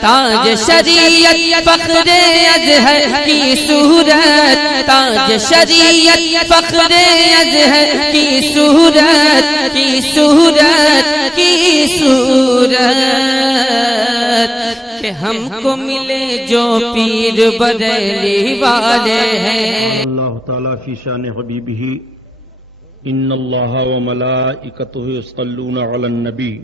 تاج شریعت فخر ازہر کی صورت، تاج شریعت فخر ازہر کی صورت، کی صورت، کی صورت، کہ ہم کو ملے جو پیر بریلی والے ہیں۔ اللہ تعالیٰ فی شان حبیبہ ان اللہ وملائکتہ یصلون علی النبی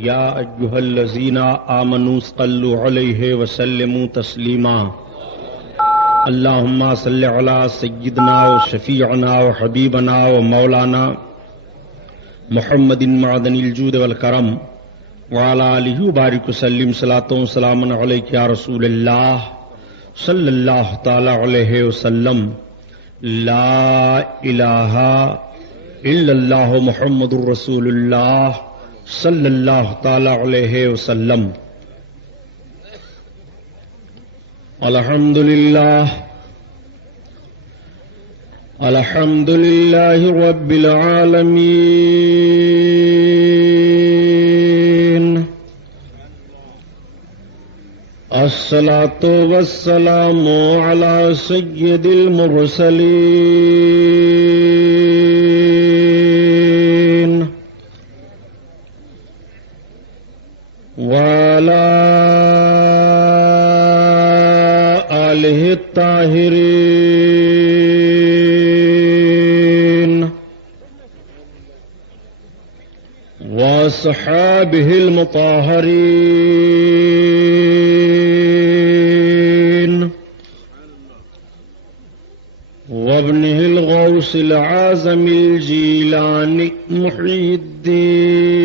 یا ایھا الذین آمنوا صلوا علیہ وسلموا تسلیما۔ اللہم صل علی سیدنا و شفیعنا و حبیبنا و مولانا محمد معدن الجود والکرم وعلی آلہ وبارک وسلم صلاۃ و سلام علیک یا رسول اللہ صلی اللہ تعالی علیہ وسلم۔ لا الہ الا اللہ محمد رسول اللہ صلی اللہ تعالی علیہ وسلم۔ الحمدللہ الحمدللہ رب العالمین، الصلاۃ والسلام علی سید المرسلین وعلی آلہ الطاہرین واصحابہ المطہرین وابنہ الغوث العظم الجیلانی محی الدین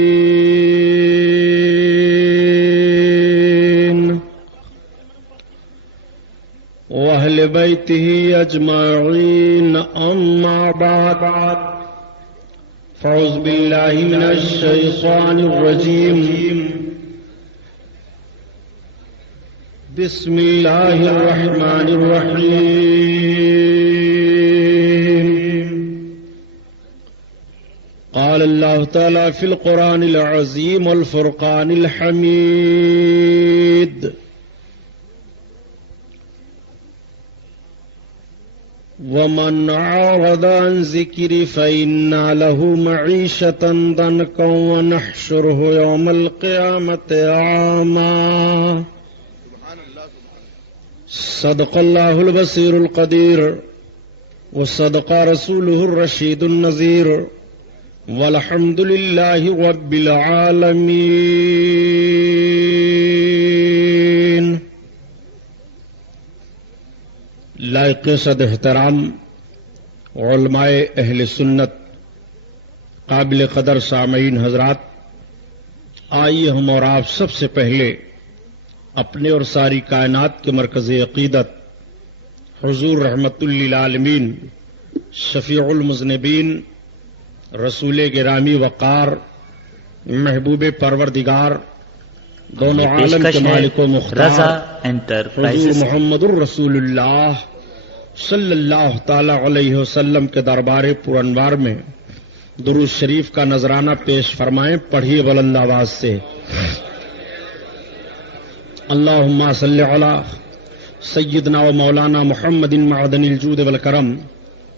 واہل بیتہ اجمعین، اما بعد، فاعوذ باللہ من الشیطان الرجیم، بسم اللہ الرحمن الرحیم۔ قال اللہ تعالی فی القرآن العظیم والفرقان الحمید، ومن أعرض عن ذكري فإن له معيشة ضنكا ونحشره يوم القيامة أعمى۔ صدق الله البصير القدير وصدق رسوله الرشيد النذير، والحمد لله رب العالمين۔ لائق صد احترام علماء اہل سنت، قابل قدر سامعین حضرات، آئیے ہم اور آپ سب سے پہلے اپنے اور ساری کائنات کے مرکز عقیدت حضور رحمت للعالمین شفیع المذنبین رسول گرامی وقار محبوب پروردگار دونوں عالم کے مالک و مختار حضور محمد الرسول اللہ صلی اللہ تعالی علیہ وسلم کے دربار پرانوار میں درود شریف کا نذرانہ پیش فرمائیں، پڑھیے بلند آواز سے۔ اللہم صلی علی سیدنا و مولانا محمد معدن الجود والکرم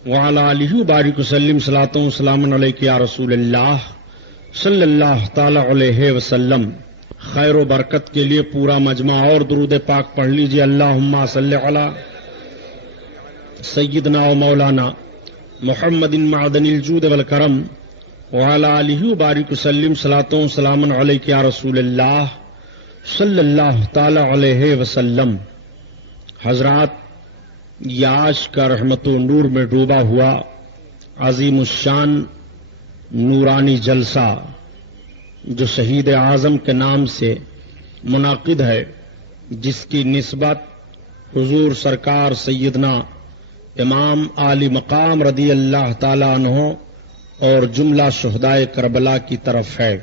وعلی آلہ وبارک وسلم صلاۃ و سلام علیک یا رسول اللہ صلی اللہ تعالی علیہ وسلم۔ خیر و برکت کے لیے پورا مجمع اور درود پاک پڑھ لیجیے۔ اللہم صلی علی سیدنا و مولانا محمد معدن الجود والکرم وعلی آلہ وبارک وسلم صلاۃ و سلام علیک یا رسول اللہ صلی اللہ تعالی علیہ وسلم۔ حضرات، یاش کا رحمت و نور میں ڈوبا ہوا عظیم الشان نورانی جلسہ جو شہید اعظم کے نام سے منعقد ہے، جس کی نسبت حضور سرکار سیدنا امام عالی مقام رضی اللہ تعالی عنہ اور جملہ شہدائے کربلا کی طرف ہے۔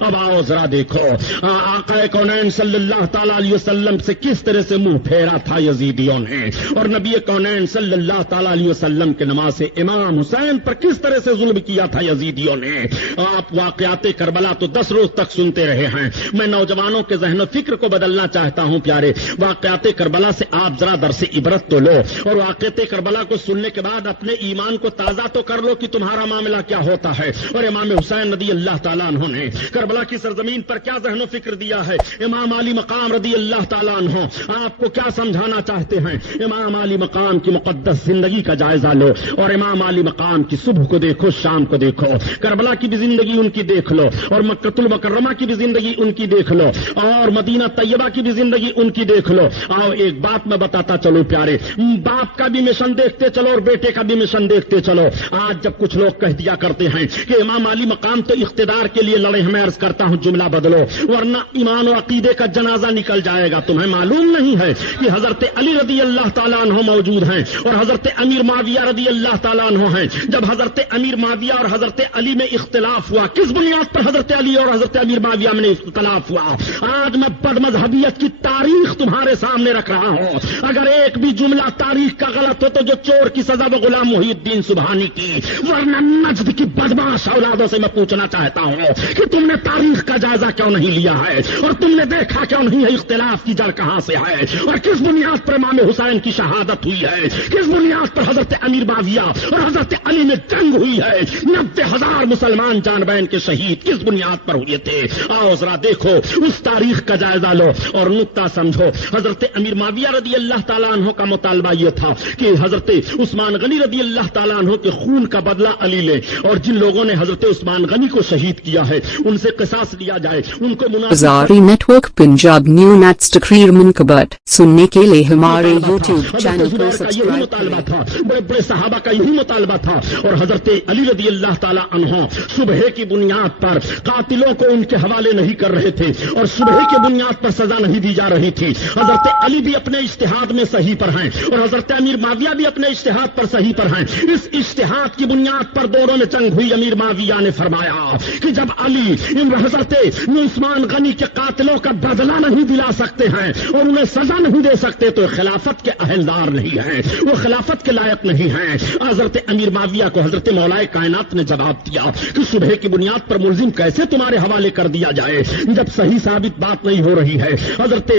اب آؤ ذرا دیکھو آقا کونین صلی اللہ تعالی علیہ وسلم سے کس طرح سے منہ پھیرا تھا یزیدیوں نے، اور نبی کونین صلی اللہ تعالی علیہ وسلم کے نماز امام حسین پر کس طرح سے ظلم کیا تھا یزیدیوں نے۔ آپ واقعات کربلا تو 10 روز تک سنتے رہے ہیں، میں نوجوانوں کے ذہن و فکر کو بدلنا چاہتا ہوں پیارے۔ واقعات کربلا سے آپ ذرا درس عبرت تو لو، اور واقعات کربلا کو سننے کے بعد اپنے ایمان کو تازہ تو کر لو کہ تمہارا معاملہ کیا ہوتا ہے، اور امام حسین رضی اللہ تعالیٰ عنہ نے کربلا کی سرزمین پر کیا ذہن و فکر دیا ہے، امام علی مقام رضی اللہ تعالیٰ عنہ آپ کو کیا سمجھانا چاہتے ہیں۔ امام علی مقام کی مقدس زندگی کا جائزہ لو، اور امام علی مقام کی صبح کو دیکھو، شام کو دیکھو، کربلا کی بھی زندگی ان کی دیکھ لو، اور مکہ المکرمہ کی بھی زندگی ان کی دیکھ لو، اور مدینہ طیبہ کی بھی زندگی ان کی دیکھ لو۔ آؤ ایک بات میں بتاتا چلو پیارے، باپ کا بھی مشن دیکھتے چلو اور بیٹے کا بھی مشن دیکھتے چلو۔ آج جب کچھ لوگ کہہ دیا کرتے ہیں کہ امام علی مقام تو اقتدار کے لیے لڑے، ہمیں عرض کرتا ہوں جملہ بدلو، ورنہ ایمان و عقیدے کا جنازہ نکل جائے گا۔ تمہیں معلوم نہیں ہے کہ حضرت علی رضی اللہ تعالیٰ عنہ موجود ہیں اور حضرت امیر معاویہ رضی اللہ تعالیٰ عنہ ہیں۔ جب حضرت امیر معاویہ اور حضرت علی میں اختلاف ہوا، کس بنیاد پر حضرت علی اور حضرت امیر معاویہ میں اختلاف ہوا؟ آج میں بد مذہبیت کی تاریخ تمہارے سامنے رکھ رہا ہوں، اگر ایک بھی جملہ تاریخ کا غلط ہو تو جو چور کی سزا وہ غلام محی الدین سبحانی کی، ورنہ نجد کی بدماش اولادوں سے میں پوچھنا چاہتا ہوں کہ تم نے تاریخ کا جائزہ کیوں نہیں لیا ہے، اور تم نے دیکھا کیوں نہیں ہے اختلاف کی جڑ کہاں سے ہے، اور کس بنیاد پر امام حسین کی شہادت ہوئی ہے، کس بنیاد پر حضرت امیر معاویہ اور حضرت علی میں جنگ ہوئی ہے، 90,000 مسلمان جان بین کے شہید کس بنیاد پر ہوئے تھے۔ آؤ ذرا دیکھو، اس تاریخ کا جائزہ لو اور نقطہ سمجھو۔ حضرت امیر معاویہ رضی اللہ تعالیٰ عنہ کا مطالبہ یہ تھا کہ حضرت عثمان غنی رضی اللہ تعالیٰ عنہ کے خون کا بدلہ علی لے، اور جن لوگوں نے حضرت عثمان غنی کو شہید کیا ہے ان سے قصاص لیا جائے، ان کو بازاری نیٹ ورک پنجاب نیو نیٹس تقریر منقبت سننے کے لیے ہمارے یوٹیوب چینل کو سبسکرائب مطالبہ تھا، بڑے بڑے صحابہ کا یہی مطالبہ تھا، اور حضرت علی رضی اللہ تعالیٰ عنہ صبح کی بنیاد پر قاتلوں کو ان کے حوالے نہیں کر رہے تھے، اور صبح کی بنیاد پر سزا نہیں دی جا رہی تھی۔ حضرت علی بھی اپنے اجتہاد میں صحیح پر ہیں، اور حضرت امیر معاویہ بھی اپنے اجتہاد پر صحیح پر ہیں۔ اس اجتہاد کی بنیاد پر دونوں میں جنگ ہوئی۔ امیر معاویہ نے فرمایا کہ جب علی ان حضرت عثمان غنی کے قاتلوں کا بدلہ نہیں دلا سکتے ہیں اور انہیں سزا نہیں دے سکتے تو خلافت کے اہلدار نہیں ہیں، وہ خلافت کے لائق نہیں ہیں۔ حضرت امیر معاویہ کو حضرت مولا کائنات نے جواب دیا کہ صبح کی بنیاد پر ملزم کیسے تمہارے حوالے کر دیا جائے جب صحیح ثابت بات نہیں ہو رہی ہے۔ حضرت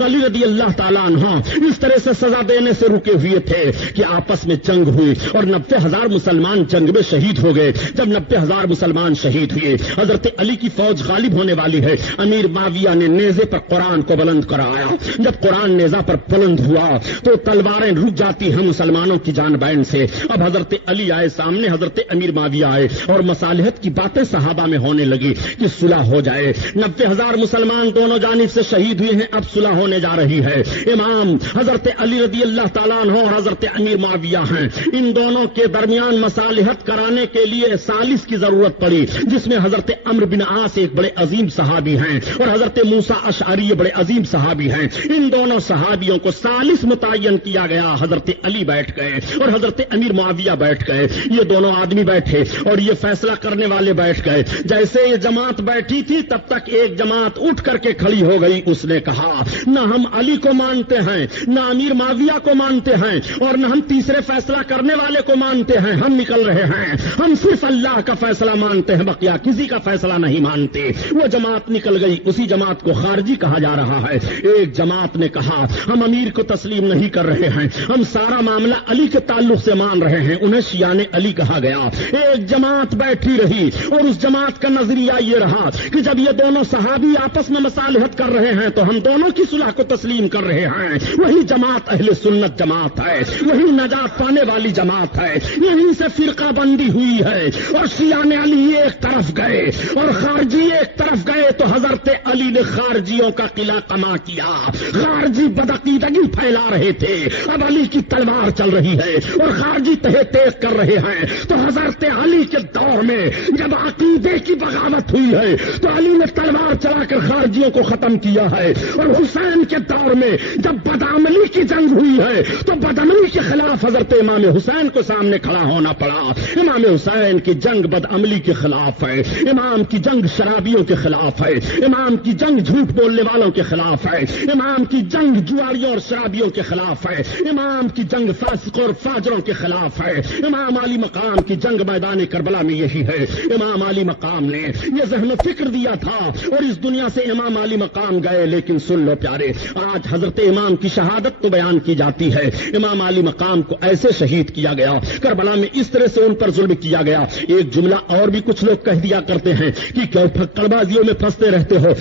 علی رضی اللہ تعالیٰ عنہ اس طرح سے سزا دینے سے رکے ہوئے تھے کہ آپس میں جنگ ہوئی اور 90,000 مسلمان جنگ میں شہید ہو گئے۔ جب 90,000 مسلمان شہید ہوئے، حضرت علی کی فوج غالب ہونے والی ہے، امیر معاویہ نے نیزے پر قرآن کو بلند کرایا۔ جب قرآن نیزہ پر بلند ہوا تو تلواریں رک جاتی ہیں مسلمانوں کی جان بین سے۔ اب حضرت علی آئے سامنے، حضرت امیر معاویہ آئے، اور مصالحت کی باتیں صحابہ میں ہونے لگی کہ صلح ہو جائے۔ 90,000 مسلمان دونوں جانب سے شہید ہوئے ہیں، اب صلح ہونے جا رہی ہے۔ امام حضرت علی رضی اللہ تعالیٰ عنہ اور حضرت امیر معاویہ ہیں، ان دونوں کے درمیان مصالحت کرانے کے لیے ثالث کی ضرورت پڑی، جس میں حضرت عمرو بن عاص ایک بڑے عظیم صحابی ہیں اور حضرت موسیٰ اشعری بڑے عظیم صحابی ہیں۔ ان دونوں صحابیوں کو ثالث متعین کیا گیا۔ حضرت علی بیٹھ گئے اور حضرت امیر معاویہ بیٹھ گئے، یہ دونوں آدمی بیٹھے اور یہ فیصلہ کرنے والے بیٹھ گئے۔ جیسے یہ جماعت بیٹھی تھی تب تک ایک جماعت اٹھ کر کے کھڑی ہو گئی، اس نے کہا نہ ہم علی کو مانتے ہیں، نہ امیر معاویہ کو مانتے ہیں، اور نہ ہم تیسرے فیصلہ کرنے والے کو مانتے ہیں، ہم نکل رہے ہیں، ہم صرف اللہ کا فیصلہ مانتے ہیں، بقیہ کسی کا فیصلہ نہیں مانتے۔ وہ جماعت نکل گئی، اسی جماعت کو خارجی کہا جا رہا ہے۔ ایک جماعت نے کہا ہم امیر کو تسلیم نہیں کر رہے ہیں، ہم سارا معاملہ علی کے تعلق سے مان رہے ہیں، انہیں شیعان علی کہا گیا۔ ایک جماعت بیٹھی رہی اور اس جماعت کا نظریہ یہ رہا کہ جب یہ دونوں صحابی آپس میں مصالحت کر رہے ہیں تو ہم دونوں کی صلح کو تسلیم کر رہے ہیں۔ وہی جماعت اہل سنت جماعت ہے، وہی نجات پانے والی جماعت ہے، یہیں سے فرقہ بندی ہوئی ہے، اور شیعان علی ایک طرف گئے اور خارجی ایک طرف گئے تو حضرت علی نے خارجیوں کا قلعہ قما کیا۔ خارجی بدعقیدگی پھیلا رہے تھے، اب علی کی تلوار چل رہی ہے اور خارجی تہے تیز کر رہے ہیں۔ تو حضرت علی کے دور میں جب عقیدے کی بغاوت ہوئی ہے تو علی نے تلوار چلا کر خارجیوں کو ختم کیا ہے، اور حسین کے دور میں جب بدعملی کی جنگ ہوئی ہے تو بدعملی کے خلاف حضرت امام حسین کو سامنے کھڑا ہونا پڑا۔ امام حسین کی جنگ بدعملی کے خلاف ہے، امام کی جنگ شرابیوں کے خلاف ہے، امام کی جنگ جھوٹ بولنے والوں کے خلاف ہے، امام کی جنگ جواریوں اور شرابیوں کے خلاف ہے، امام کی جنگ فاسق اور فاجروں کے خلاف ہے، امام علی مقام کی جنگ میدان کربلا میں یہی ہے۔ امام علی مقام نے یہ ذہن و فکر دیا تھا اور اس دنیا سے امام علی مقام گئے، لیکن سن لو پیارے، آج حضرت امام کی شہادت تو بیان کی جاتی ہے، امام علی مقام کو ایسے شہید کیا گیا، کربلا میں اس طرح سے ان پر ظلم کیا گیا۔ ایک جملہ اور بھی کچھ لوگ کہہ دیا کرتے ہیں کہ کیوں پھکڑ بازیوں میں پھنستے رہتے ہو،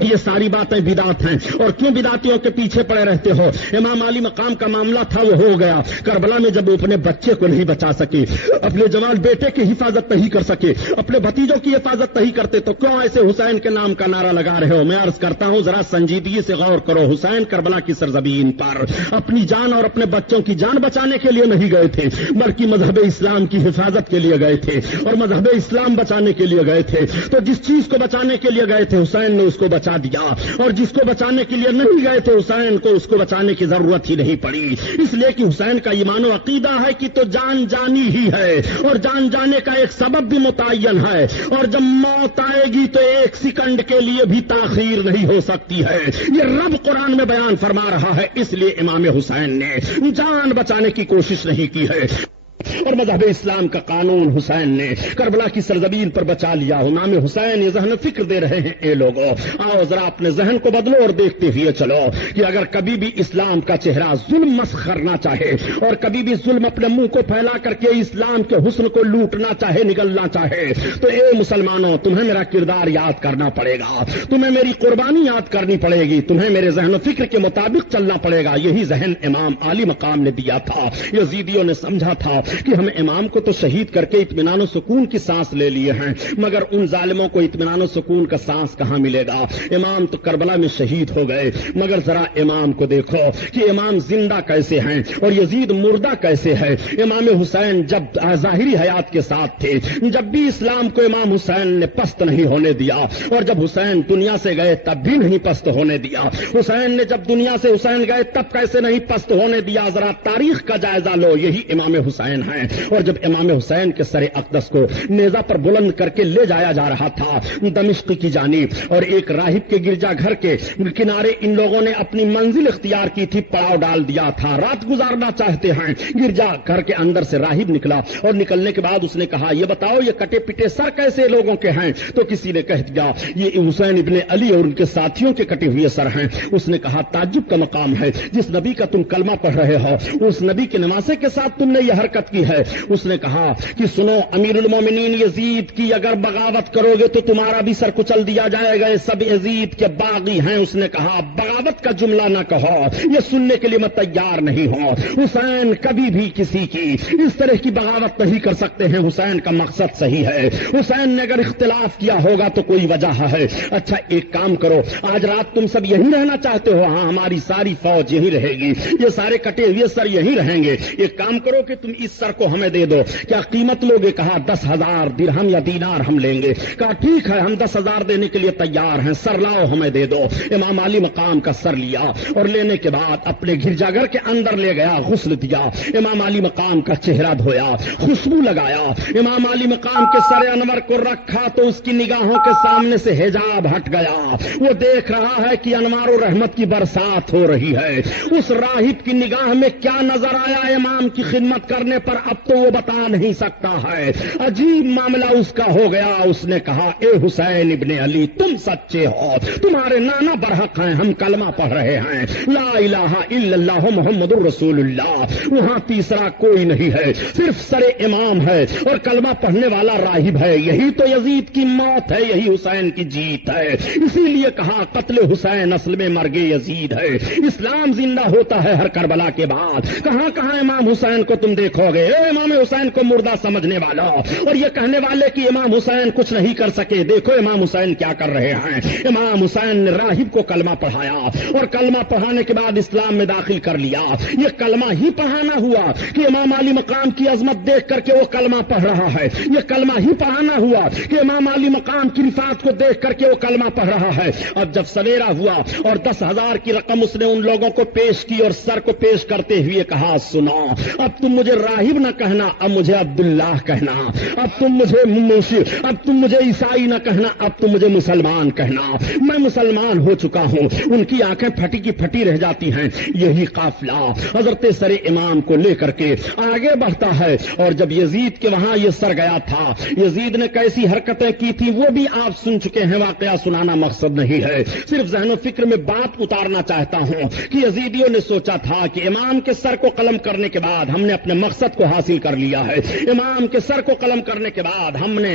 یہ ساری باتیں بدعت ہیں اور کیوں بدعتیوں کے پیچھے پڑے رہتے ہو۔ امام علی مقام کا معاملہ تھا، وہ ہو گیا۔ کربلا میں جب وہ اپنے بچے کو نہیں بچا سکے، اپنے جوان بیٹے کی حفاظت نہیں کر سکے، اپنے بھتیجوں کی حفاظت نہیں کرتے، تو کیوں ایسے حسین کے نام کا نعرہ لگا رہے ہو؟ میں عرض کرتا ہوں ذرا سنجیدگی سے غور کرو۔ حسین کربلا کی سرزمین پر اپنی جان اور اپنے بچوں کی جان بچانے کے لیے نہیں گئے تھے، بلکہ مذہب اسلام کی حفاظت کے لیے گئے تھے اور مذہب اسلام بچانے کے لیے گئے تھے۔ تو جس چیز کو بچانے کے لیے گئے تھے حسین نے اس کو بچا دیا، اور جس کو بچانے کے لیے نہیں گئے تھے حسین کو اس کو بچانے کی ضرورت ہی نہیں پڑی، اس لیے کہ حسین کا ایمان و عقیدہ ہے کہ تو جان جانی ہی ہے اور جان جانے کا ایک سبب بھی متعین ہے، اور جب موت آئے گی تو ایک سیکنڈ کے لیے بھی تاخیر نہیں ہو سکتی ہے، یہ رب قرآن میں بیان فرما رہا ہے۔ اس لیے امام حسین نے جان بچانے کی کوشش نہیں کی ہے اور مذہب اسلام کا قانون حسین نے کربلا کی سرزمین پر بچا لیا۔ امام حسین یہ ذہن فکر دے رہے ہیں، اے لوگوں آؤ ذرا اپنے ذہن کو بدلو اور دیکھتے ہوئے چلو کہ اگر کبھی بھی اسلام کا چہرہ ظلم مسخ کرنا چاہے اور کبھی بھی ظلم اپنے منہ کو پھیلا کر کے اسلام کے حسن کو لوٹنا چاہے، نگلنا چاہے، تو اے مسلمانوں تمہیں میرا کردار یاد کرنا پڑے گا، تمہیں میری قربانی یاد کرنی پڑے گی، تمہیں میرے ذہن و فکر کے مطابق چلنا پڑے گا۔ یہی ذہن امام علی مقام نے دیا تھا۔ یزیدیوں نے سمجھا تھا کہ ہم امام کو تو شہید کر کے اطمینان و سکون کی سانس لے لیے ہیں، مگر ان ظالموں کو اطمینان و سکون کا سانس کہاں ملے گا؟ امام تو کربلا میں شہید ہو گئے، مگر ذرا امام کو دیکھو کہ امام زندہ کیسے ہیں اور یزید مردہ کیسے ہے۔ امام حسین جب ظاہری حیات کے ساتھ تھے، جب بھی اسلام کو امام حسین نے پست نہیں ہونے دیا، اور جب حسین دنیا سے گئے تب بھی نہیں پست ہونے دیا۔ حسین نے جب دنیا سے حسین گئے تب کیسے نہیں پست ہونے دیا؟ ذرا تاریخ کا جائزہ لو، یہی امام حسین ہیں۔ اور جب امام حسین کے سر اقدس کو نیزہ پر بلند کر کے لے جایا جا رہا تھا دمشق کی جانب، اور ایک راہب کے گرجا گھر کے کنارے ان لوگوں نے اپنی منزل اختیار کی تھی، پڑاؤ ڈال دیا تھا، رات گزارنا چاہتے ہیں۔ گرجا گھر کے اندر سے راہب نکلا اور نکلنے کے بعد اس نے کہا یہ بتاؤ یہ کٹے پٹے سر کیسے لوگوں کے ہیں؟ تو کسی نے کہہ دیا یہ حسین ابن علی اور ان کے ساتھیوں کے کٹے ہوئے سر ہیں۔ اس نے کہا تعجب کا مقام ہے، جس نبی کا تم کلمہ پڑھ رہے ہو اس نبی کے نواسے کے ساتھ تم نے یہ حرکت کی ہے۔ اس نے کہا کہ سنو امیر المومنین یزید کی اگر بغاوت کرو گے تو تمہارا بھی سر کچل دیا جائے گا، یہ سب یزید کے باغی ہیں۔ اس نے کہا بغاوت کا جملہ نہ کہو، یہ سننے کے لیے میں تیار نہیں ہوں۔ حسین کبھی بھی کسی کی اس طرح کی بغاوت نہیں کر سکتے ہیں، حسین کا مقصد صحیح ہے۔ حسین نے اگر اختلاف کیا ہوگا تو کوئی وجہ ہے۔ اچھا ایک کام کرو، آج رات تم سب یہیں رہنا چاہتے ہو؟ ہاں ہماری ساری فوج یہیں رہے گی، یہ سارے کٹے ہوئے سر یہیں رہیں گے۔ ایک کام کرو کہ تم اس سر کو ہمیں دے دو، کیا قیمت لوگے؟ کہا 10,000 درہم یا دینار ہم لیں گے۔ کہا ٹھیک ہے ہم 10,000 دینے کے لیے تیار ہیں، سر لاؤ ہمیں دے دو۔ امام علی مقام کا سر لیا اور لینے کے بعد اپنے گرجا گھر کے اندر لے گیا، غسل دیا، امام علی مقام کا چہرہ دھویا، خوشبو لگایا، امام علی مقام کے سر انور کو رکھا تو اس کی نگاہوں کے سامنے سے حجاب ہٹ گیا، وہ دیکھ رہا ہے کہ انوار و رحمت کی برسات ہو رہی ہے۔ اس راہب کی نگاہ میں کیا نظر آیا امام کی خدمت کرنے پر اب تو وہ بتا نہیں سکتا ہے، عجیب معاملہ اس کا ہو گیا۔ اس نے کہا اے حسین ابن علی تم سچے ہو، تمہارے نانا برحق ہیں، ہم کلمہ پڑھ رہے ہیں لا الہ الا اللہ محمد الرسول اللہ، وہاں تیسرا کوئی نہیں ہے، صرف سر امام ہے اور کلمہ پڑھنے والا راہب ہے۔ یہی تو یزید کی موت ہے، یہی حسین کی جیت ہے۔ اسی لیے کہا قتل حسین اصل میں مرگ یزید ہے، اسلام زندہ ہوتا ہے ہر کربلا کے بعد۔ کہاں کہاں امام حسین کو تم دیکھو گے؟ اے امام حسین کو مردہ سمجھنے والا اور یہ کہنے والے کہ امام حسین کچھ نہیں کر سکے، دیکھو امام حسین کیا کر رہے ہیں۔ امام حسین نے راہب کو کلمہ پڑھایا اور کلمہ پڑھانے کے بعد اسلام میں داخل کر لیا۔ یہ کلمہ ہی پڑھانا ہوا کہ امام علی مقام کی عظمت دیکھ کر کے وہ کلمہ پڑھ رہا ہے، یہ کلمہ ہی پڑھانا ہوا کہ امام علی مقام کی رفعت کو دیکھ کر کے وہ کلمہ پڑھ رہا ہے۔ اب جب سویرا ہوا اور 10,000 کی رقم اس نے ان لوگوں کو پیش کی اور سر کو پیش کرتے ہوئے کہا سنو اب تم مجھے راہب صاحب نہ کہنا، اب مجھے عبداللہ کہنا، اب تم مجھے عیسائی نہ کہنا، اب تم مجھے مسلمان کہنا، میں مسلمان ہو چکا ہوں۔ ان کی آنکھیں پھٹی کی پھٹی رہ جاتی ہیں۔ یہی قافلہ حضرت سر امام کو لے کر کے آگے بڑھتا ہے، اور جب یزید کے وہاں یہ سر گیا تھا، یزید نے کیسی حرکتیں کی تھی وہ بھی آپ سن چکے ہیں، واقعہ سنانا مقصد نہیں ہے، صرف ذہن و فکر میں بات اتارنا چاہتا ہوں کہ یزیدیوں نے سوچا تھا کہ امام کے سر کو قلم کرنے کے بعد ہم نے اپنے مقصد کو حاصل کر لیا ہے، امام کے سر کو قلم کرنے کے بعد ہم نے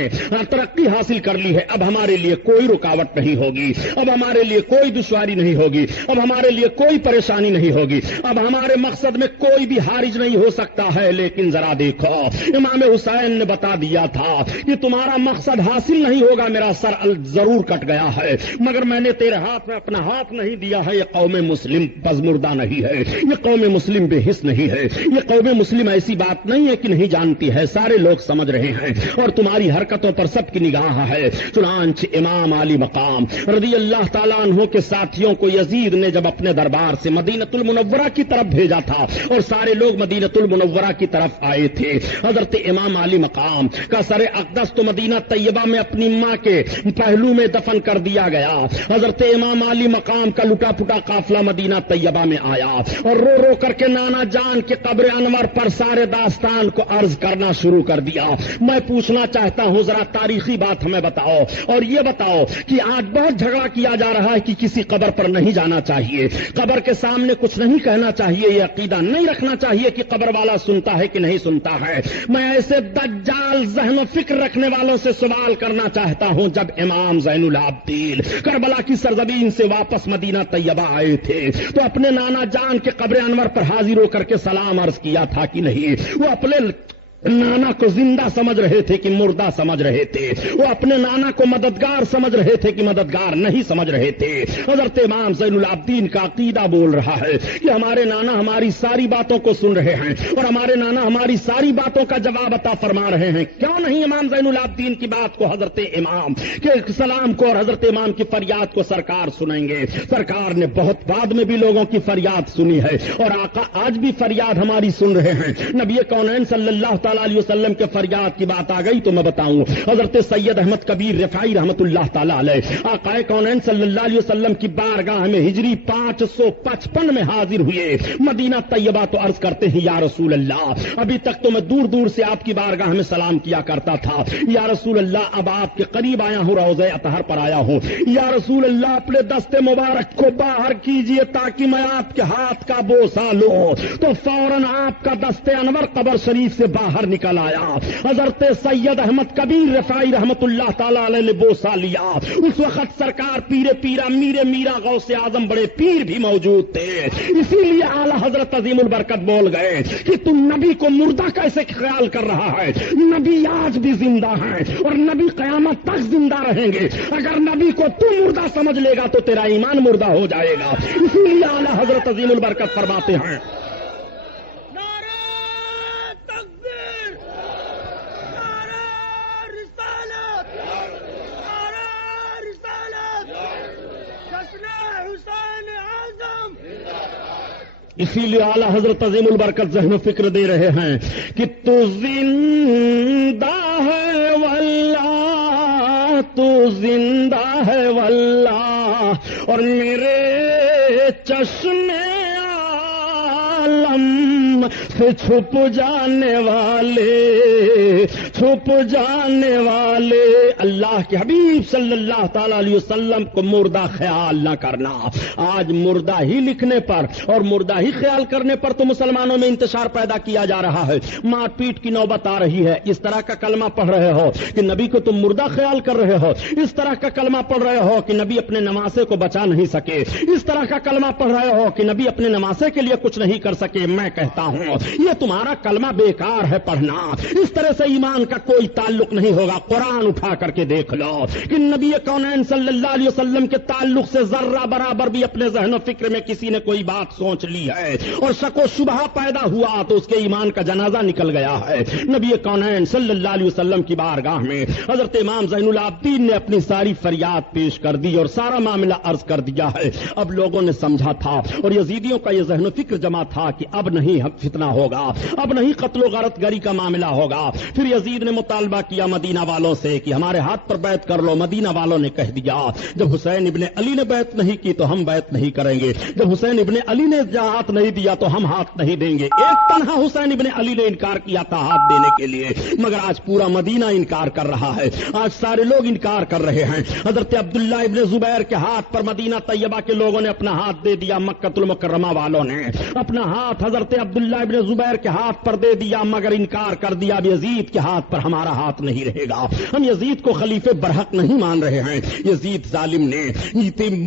ترقی حاصل کر لی ہے، اب ہمارے لیے کوئی رکاوٹ نہیں ہوگی، اب ہمارے لیے کوئی دشواری نہیں ہوگی، اب ہمارے لیے کوئی پریشانی نہیں ہوگی، اب ہمارے مقصد میں کوئی بھی حارج نہیں ہو سکتا ہے۔ لیکن ذرا دیکھو، امام حسین نے بتا دیا تھا کہ تمہارا مقصد حاصل نہیں ہوگا، میرا سر ضرور کٹ گیا ہے، مگر میں نے تیرے ہاتھ میں اپنا ہاتھ نہیں دیا ہے۔ یہ قوم مسلم پزمردہ نہیں ہے، یہ قوم مسلم بے حس نہیں ہے، یہ قوم مسلم ایسی بات نہیں ہے کہ نہیں جانتی ہے، سارے لوگ سمجھ رہے ہیں اور تمہاری حرکتوں پر سب کی نگاہ ہے۔ چنانچہ امام علی مقام رضی اللہ تعالیٰ عنہ کے ساتھیوں کو یزید نے جب اپنے دربار سے مدینۃ المنورہ کی طرف بھیجا تھا اور سارے لوگ مدینۃ المنورہ کی طرف آئے تھے، حضرت امام علی مقام کا سر اقدس تو مدینہ طیبہ میں اپنی ماں کے پہلو میں دفن کر دیا گیا۔ حضرت امام علی مقام کا لٹا پٹا قافلہ مدینہ طیبہ میں آیا اور رو رو کر کے نانا جان کے قبر انور پر سارے داستان کو عرض کرنا شروع کر دیا۔ میں پوچھنا چاہتا ہوں، ذرا تاریخی بات ہمیں بتاؤ اور یہ بتاؤ کہ آج بہت جھگڑا کیا جا رہا ہے کہ کسی قبر پر نہیں جانا چاہیے، قبر کے سامنے کچھ نہیں کہنا چاہیے، یہ عقیدہ نہیں رکھنا چاہیے کہ قبر والا سنتا ہے کہ نہیں سنتا ہے۔ میں ایسے دجال ذہن و فکر رکھنے والوں سے سوال کرنا چاہتا ہوں، جب امام زین العابدین کربلا کی سرزمین سے واپس مدینہ طیبہ آئے تھے تو اپنے نانا جان کے قبر انور پر حاضر ہو کر کے سلام عرض کیا تھا کہ نہیں؟ وہ اپنے نانا کو زندہ سمجھ رہے تھے کہ مردہ سمجھ رہے تھے، وہ اپنے نانا کو مددگار سمجھ رہے تھے کہ مددگار نہیں سمجھ رہے تھے۔ حضرت امام زین العابدین کا عقیدہ بول رہا ہے کہ ہمارے نانا ہماری ساری باتوں کو سن رہے ہیں اور ہمارے نانا ہماری ساری باتوں کا جواب عطا فرما رہے ہیں، کیوں نہیں امام زین العابدین کی بات کو، حضرت امام کے سلام کو اور حضرت امام کی فریاد کو سرکار سنیں گے؟ سرکار نے بہت بعد میں بھی لوگوں کی فریاد سنی ہے اور آقا آج بھی فریاد ہماری سن رہے ہیں۔ نبی کونین صلی اللہ تعالیٰ علیہ وسلم کے فریاد کی بات آ گئی تو میں بتاؤں، حضرت سید احمد کبیر رفاعی رحمت اللہ تعالیٰ علیہ آقا کونین صلی اللہ علیہ وسلم کی بارگاہ میں ہجری 555 میں حاضر ہوئے مدینہ طیبہ تو عرض کرتے ہیں، یا رسول اللہ، ابھی تک تو میں دور دور سے آپ کی بارگاہ میں سلام کیا کرتا تھا، یا رسول اللہ اب آپ کے قریب آیا ہوں، روضہ اطہر پر آیا ہوں، یا رسول اللہ اپنے دست مبارک کو باہر کیجئے تاکہ میں آپ کے ہاتھ کا بوسہ لوں۔ تو فوراً آپ کا دست انور قبر شریف سے باہر نکل آیا۔ حضرت سید احمد کبیر رفاعی رحمت اللہ تعالیٰ علیہ نے بوسہ لیا۔ اس وقت سرکار پیر پیرا میرے میرا غوث اعظم بڑے پیر بھی موجود تھے، اسی لیے اعلی حضرت عظیم البرکت بول گئے کہ تم نبی کو مردہ کیسے خیال کر رہا ہے؟ نبی آج بھی زندہ ہیں اور نبی قیامت تک زندہ رہیں گے، اگر نبی کو تو مردہ سمجھ لے گا تو تیرا ایمان مردہ ہو جائے گا۔ اسی لیے اعلی حضرت عظیم البرکت فرماتے ہیں، اسی لیے اعلی حضرت عظیم البرکت ذہن و فکر دے رہے ہیں کہ تو زندہ ہے واللہ، تو زندہ ہے واللہ، اور میرے چشم عالم سے چھپ جانے والے، چھپ جانے والے اللہ کے حبیب صلی اللہ تعالی علیہ وسلم کو مردہ خیال نہ کرنا۔ آج مردہ ہی لکھنے پر اور مردہ ہی خیال کرنے پر تو مسلمانوں میں انتشار پیدا کیا جا رہا ہے، مار پیٹ کی نوبت آ رہی ہے۔ اس طرح کا کلمہ پڑھ رہے ہو کہ نبی کو تم مردہ خیال کر رہے ہو، اس طرح کا کلمہ پڑھ رہے ہو کہ نبی اپنے نواسے کو بچا نہیں سکے، اس طرح کا کلمہ پڑھ رہے ہو کہ نبی اپنے نواسے کے لیے کچھ نہیں کر سکے، میں کہتا ہوں یہ تمہارا کلمہ بیکار ہے پڑھنا۔ اس طرح سے ایمان کا کوئی تعلق نہیں ہوگا. قرآن اٹھا کر کے دیکھ لو کہ نبی کونین صلی اللہ علیہ وسلم کے تعلق سے ذرہ برابر بھی اپنے ذہن و فکر میں کسی نے کوئی بات سوچ لی ہے اور شک و شبہ پیدا ہوا تو اس کے ایمان کا جنازہ نکل گیا ہے. نبی کونین صلی اللہ علیہ وسلم کی بارگاہ میں حضرت امام زین العابدین نے اپنی ساری فریاد پیش کر دی اور سارا معاملہ عرض کر دیا ہے. اب لوگوں نے سمجھا تھا اور یزیدیوں کا یہ ذہن و فکر جمع تھا کہ اب نہیں فتنہ ہوگا, اب نہیں قتل و غارت گری کا معاملہ ہوگا. پھر یزید نے مطالبہ کیا مدینہ والوں سے کہ ہمارے ہاتھ پر بیعت کر لو. مدینہ والوں نے کہہ دیا جب حسین ابن علی نے بیعت نہیں کی تو ہم بیعت نہیں کریں گے, جب حسین ابن علی نے ہاتھ نہیں دیا تو ہم ہاتھ نہیں دیں گے. ایک تنہا حسین ابن علی نے انکار کیا تھا ہاتھ دینے کے لیے, مگر آج پورا مدینہ انکار کر رہا ہے, آج سارے لوگ انکار کر رہے ہیں. حضرت عبداللہ ابن زبیر کے ہاتھ پر مدینہ طیبہ کے لوگوں نے اپنا ہاتھ دے دیا, مکۃ المکرمہ والوں نے اپنا ہاتھ حضرت عبداللہ ابن زبیر کے ہاتھ پر دے دیا, مگر انکار کر دیا اب یزید کے ہاتھ پر ہمارا ہاتھ نہیں رہے گا. ہم یزید کو خلیفہ برحق نہیں مان رہے ہیں. یزید ظالم نے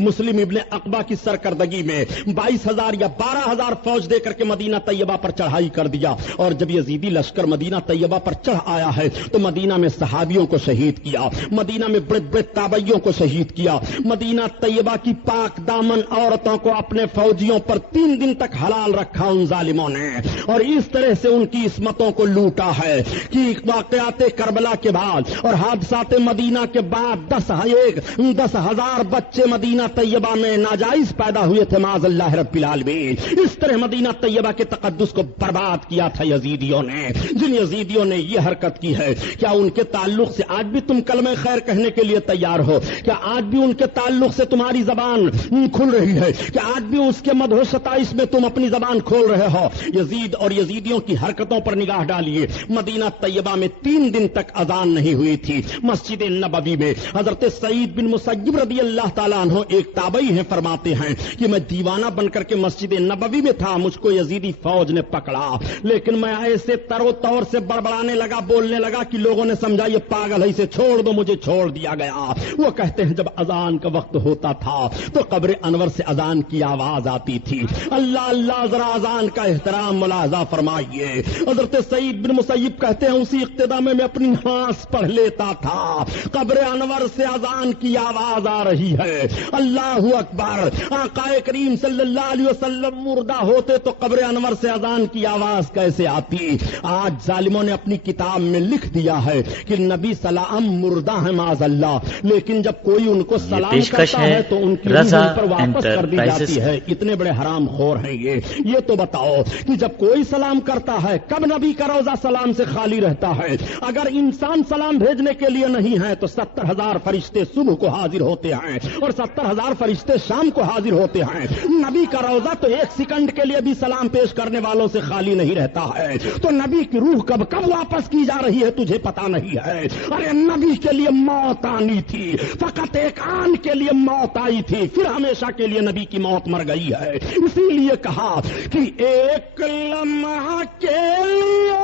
مسلم ابن عقبہ کی سرکردگی میں 22,000 یا 12,000 فوج دے کر کے مدینہ طیبہ پر چڑھائی کر دیا, اور جب یزیدی لشکر مدینہ طیبہ پر چڑھ آیا ہے تو مدینہ میں صحابیوں کو شہید کیا, مدینہ میں بڑے بڑے تابعیوں کو شہید کیا, مدینہ طیبہ کی پاک دامن عورتوں کو اپنے فوجیوں پر 3 دن تک حلال رکھا ان ظالموں نے, اور اس طرح سے ان کی عصمتوں کو لوٹا ہے کہ واقعات کربلا کے بعد اور حادثات مدینہ کے بعد 10,000 بچے مدینہ طیبہ میں ناجائز پیدا ہوئے تھے معاذ اللہ رب العالمین. اس طرح مدینہ طیبہ کے تقدس کو برباد کیا تھا یزیدیوں نے. جن یزیدیوں نے یہ حرکت کی ہے, کیا ان کے تعلق سے آج بھی تم کلمہ خیر کہنے کے لیے تیار ہو؟ کیا آج بھی ان کے تعلق سے تمہاری زبان کھل رہی ہے؟ کیا آج بھی اس کے مدح و ستائش میں تم اپنی زبان کھول رہے ہو؟ یزید اور یزیدیوں کی حرکتوں پر نگاہ ڈالیے. مدینہ طیبہ میں 3 دن تک اذان نہیں ہوئی تھی. مسجد نبوی میں حضرت سعید بن مسیب رضی اللہ تعالیٰ عنہ ایک تابعی ہیں, فرماتے ہیں کہ میں دیوانہ بن کر کے مسجد نبوی میں تھا, مجھ کو یزیدی فوج نے پکڑا, لیکن میں ایسے تر و طور سے بڑبڑانے لگا, بولنے لگا کہ لوگوں نے سمجھا یہ پاگل ہے, اسے چھوڑ دو, مجھے چھوڑ دیا گیا. وہ کہتے ہیں جب اذان کا وقت ہوتا تھا تو قبر انور سے اذان کی آواز آتی تھی. اللہ اللہ, ذرا اذان کا احترام ملاحظہ فرمائیے. حضرت سعید بن مسیب کہتے ہیں اسی اقتدا میں اپنی نماز پڑھ لیتا تھا, قبر انور سے اذان کی آواز آ رہی ہے, اللہ اکبر. آقا کریم صلی اللہ علیہ وسلم مردہ ہوتے تو قبر انور سے اذان کی آواز کیسے آتی؟ آج ظالموں نے اپنی کتاب میں لکھ دیا ہے کہ نبی سلام مردہ ہے معاذ اللہ, لیکن جب کوئی ان کو سلام کرتا ہے تو ان کی روح پر واپس کر دی جاتی ہے. اتنے بڑے حرام خور ہیں یہ تو بتاؤ کہ جب کوئی سلام کرتا ہے کب نبی کا روزہ سلام سے خالی رہتا ہے؟ اگر انسان سلام بھیجنے کے لیے نہیں ہے تو 70,000 فرشتے صبح کو حاضر ہوتے ہیں اور 70,000 فرشتے شام کو حاضر ہوتے ہیں. نبی کا روزہ تو 1 سیکنڈ کے لیے بھی سلام پیش کرنے والوں سے خالی نہیں رہتا ہے, تو نبی کی روح کب واپس کی جا رہی ہے تجھے پتا نہیں ہے؟ ارے نبی کے لیے موت آنی تھی, فقط ایک آن کے لیے موت آئی تھی, پھر ہمیشہ کے لیے نبی کی موت مر گئی ہے. اسی لیے کہا کہ ایک لمحہ کے لیے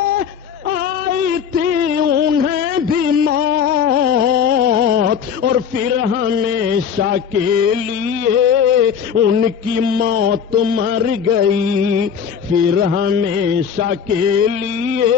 آئی تھی انہیں بھی موت اور پھر ہمیشہ کے لیے ان کی موت مر گئی, پھر ہمیشہ کے لیے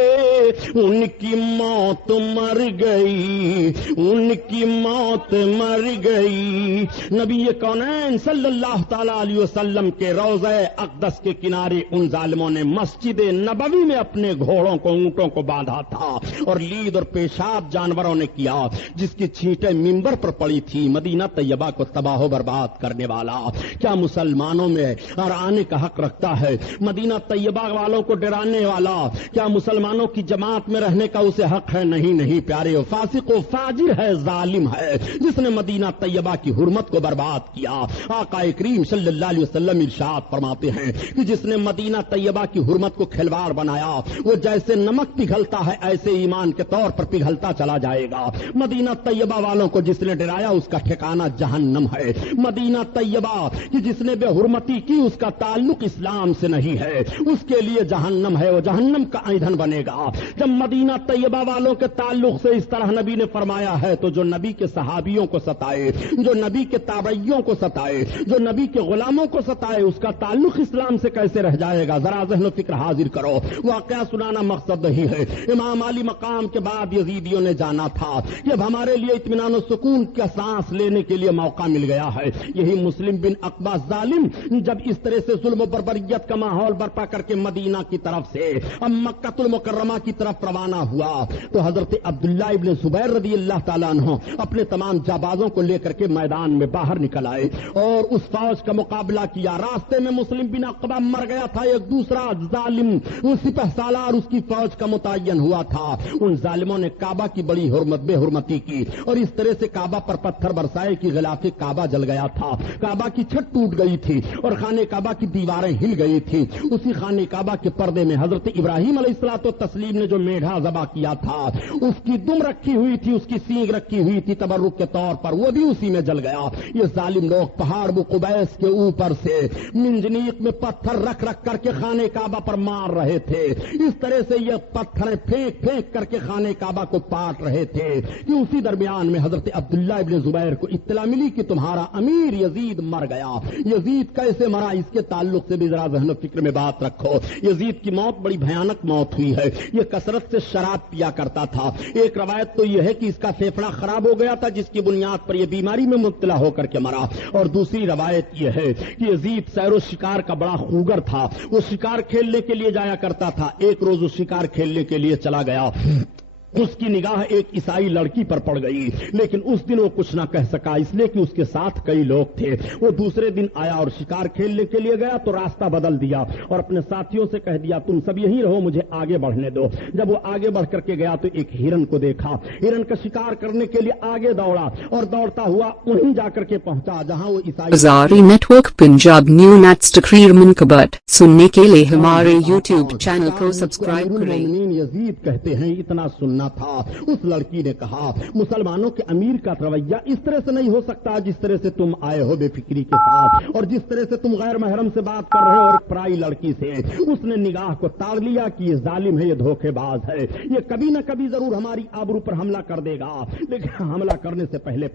ان کی موت مر گئی, ان کی موت مر گئی. نبی کونین صلی اللہ تعالی علیہ وسلم کے روضہ اقدس کے کنارے ان ظالموں نے مسجد نبوی میں اپنے گھوڑوں کو اونٹوں کو باندھا تھا اور لید اور پیشاب جانوروں نے کیا, جس کی چھینٹیں منبر پر پڑی تھی. مدینہ طیبہ کو تباہ و برباد کرنے والا کیا مسلمانوں میں اور آنے کا حق رکھتا ہے؟ مدینہ طیبہ والوں کو ڈرانے والا کیا مسلمانوں کی جماعت میں رہنے کا اسے حق ہے؟ نہیں نہیں پیارے, فاسق و فاجر ہے, ظالم ہے, جس نے مدینہ طیبہ کی حرمت کو برباد کیا. آقا کریم صلی اللہ علیہ وسلم ارشاد فرماتے ہیں کہ جس نے مدینہ طیبہ کی حرمت کو کھلواڑ بنایا وہ جیسے نمک پگھلتا ہے ایسے ایمان کے طور پر پگھلتا چلا جائے گا. مدینہ طیبہ والوں کو کو جس نے ڈرایا اس کا ٹھکانہ جہنم ہے. مدینہ طیبہ کہ جس نے بے حرمتی کی اس کا تعلق اسلام سے نہیں ہے, اس کے لیے جہنم ہے, وہ جہنم کا ایندھن بنے گا. جب مدینہ طیبہ والوں کے تعلق سے اس طرح نبی نے فرمایا ہے تو جو نبی کے صحابیوں کو ستائے, جو نبی کے تابعیوں کو ستائے, جو نبی کے غلاموں کو ستائے, اس کا تعلق اسلام سے کیسے رہ جائے گا؟ ذرا ذہن و فکر حاضر کرو. واقعہ سنانا مقصد نہیں ہے. امام علی مقام کے بعد یزیدیوں نے جانا تھا کہ اب ہمارے لیے اطمینان و سکون کا سانس لینے کے لیے موقع مل گیا ہے. یہی مسلم بن عقبہ ظالم جب اس طرح سے ظلم و بربریت کا ماحول برپا کر کے مدینہ کی طرف سے اب مکہ المکرمہ کی طرف روانہ ہوا تو حضرت عبداللہ ابن زبیر رضی اللہ تعالیٰ عنہ اپنے تمام جابازوں کو لے کر کے میدان میں باہر نکل آئے اور اس فوج کا مقابلہ کیا. راستے میں مسلم بن عقبہ مر گیا تھا. ایک دوسرا ظالم سپہ سالار اس کی فوج کا متعین ہوا تھا. ان ظالموں نے کعبہ کی بڑی بے حرمتی کی اور اس طرح سے کعبہ پر پتھر برسائے کہ غلاف کعبہ جل گیا تھا. کعبہ کی چھت ٹوٹ گئی تھی اور خانہ کعبہ کی دیواریں ہل گئی تھی. اسی خانہ کعبہ کے پردے میں حضرت ابراہیم علیہ الصلوۃ والتسلیم نے جو میڑھا ذبح کیا تھا اس کی دم رکھی ہوئی تھی, اس کی سینگ رکھی ہوئی تھی تبرک کے طور پر, وہ بھی اسی میں جل گیا. یہ ظالم لوگ پہاڑ ابو قبیس کے اوپر سے منجنیق میں پتھر رکھ رکھ کر کے خانہ کعبہ پر مار رہے تھے. اس طرح سے یہ پتھر پھینک پھینک کر کے خانہ کعبہ کو پاٹ رہے تھے کہ اسی درمیان میں حضرت عبداللہ ابن زبیر کو اطلاع ملی کہ تمہارا امیر یزید مر گیا. یزید کیسے مرا اس کے تعلق سے بھی ذرا ذہن و فکر میں بات رکھو. یزید کی موت بڑی بھیانک موت ہوئی ہے. یہ کثرت سے شراب پیا کرتا تھا. ایک روایت تو یہ ہے کہ اس کا پھیپھڑا خراب ہو گیا تھا جس کی بنیاد پر یہ بیماری میں مبتلا ہو کر کے مرا. اور دوسری روایت یہ ہے کہ یزید سیر و شکار کا بڑا خوگر تھا. وہ شکار کھیلنے کے لیے جایا کرتا تھا. ایک روز وہ شکار کھیلنے کے لیے چلا گیا. اس کی نگاہ ایک عیسائی لڑکی پر پڑ گئی لیکن اس دن وہ کچھ نہ کہہ سکا اس لیے کہ اس کے ساتھ کئی لوگ تھے. وہ دوسرے دن آیا اور شکار کھیلنے کے لیے گیا تو راستہ بدل دیا اور اپنے ساتھیوں سے کہہ دیا تم سب یہیں رہو, مجھے آگے بڑھنے دو. جب وہ آگے بڑھ کر کے گیا تو ایک ہرن کو دیکھا. ہرن کا شکار کرنے کے لیے آگے دوڑا اور دوڑتا ہوا وہیں جا کر کے پہنچا جہاں وہ عیسائی. Hazari network Punjab new نیٹس تقریر منقبت سننے کے لیے ہمارے یوٹیوب چینل کو سبسکرائب کریں. یزید کہتے ہیں اتنا سننا تھا. اس لڑکی نے کہا مسلمانوں کے امیر کا رویہ اس طرح سے نہیں ہو سکتا جس طرح سے تم آئے ہو بے فکری کے ساتھ اور جس طرح سے تم غیر محرم سے بات کر رہے ہو اور ایک پرائی لڑکی سے. اس نے نگاہ کو تاڑ لیا کہ یہ ظالم ہے, یہ دھوکے باز ہے, یہ کبھی نہ کبھی ضرور ہماری آبرو پر حملہ کر دے گا لیکن حملہ کرنے سے پہلے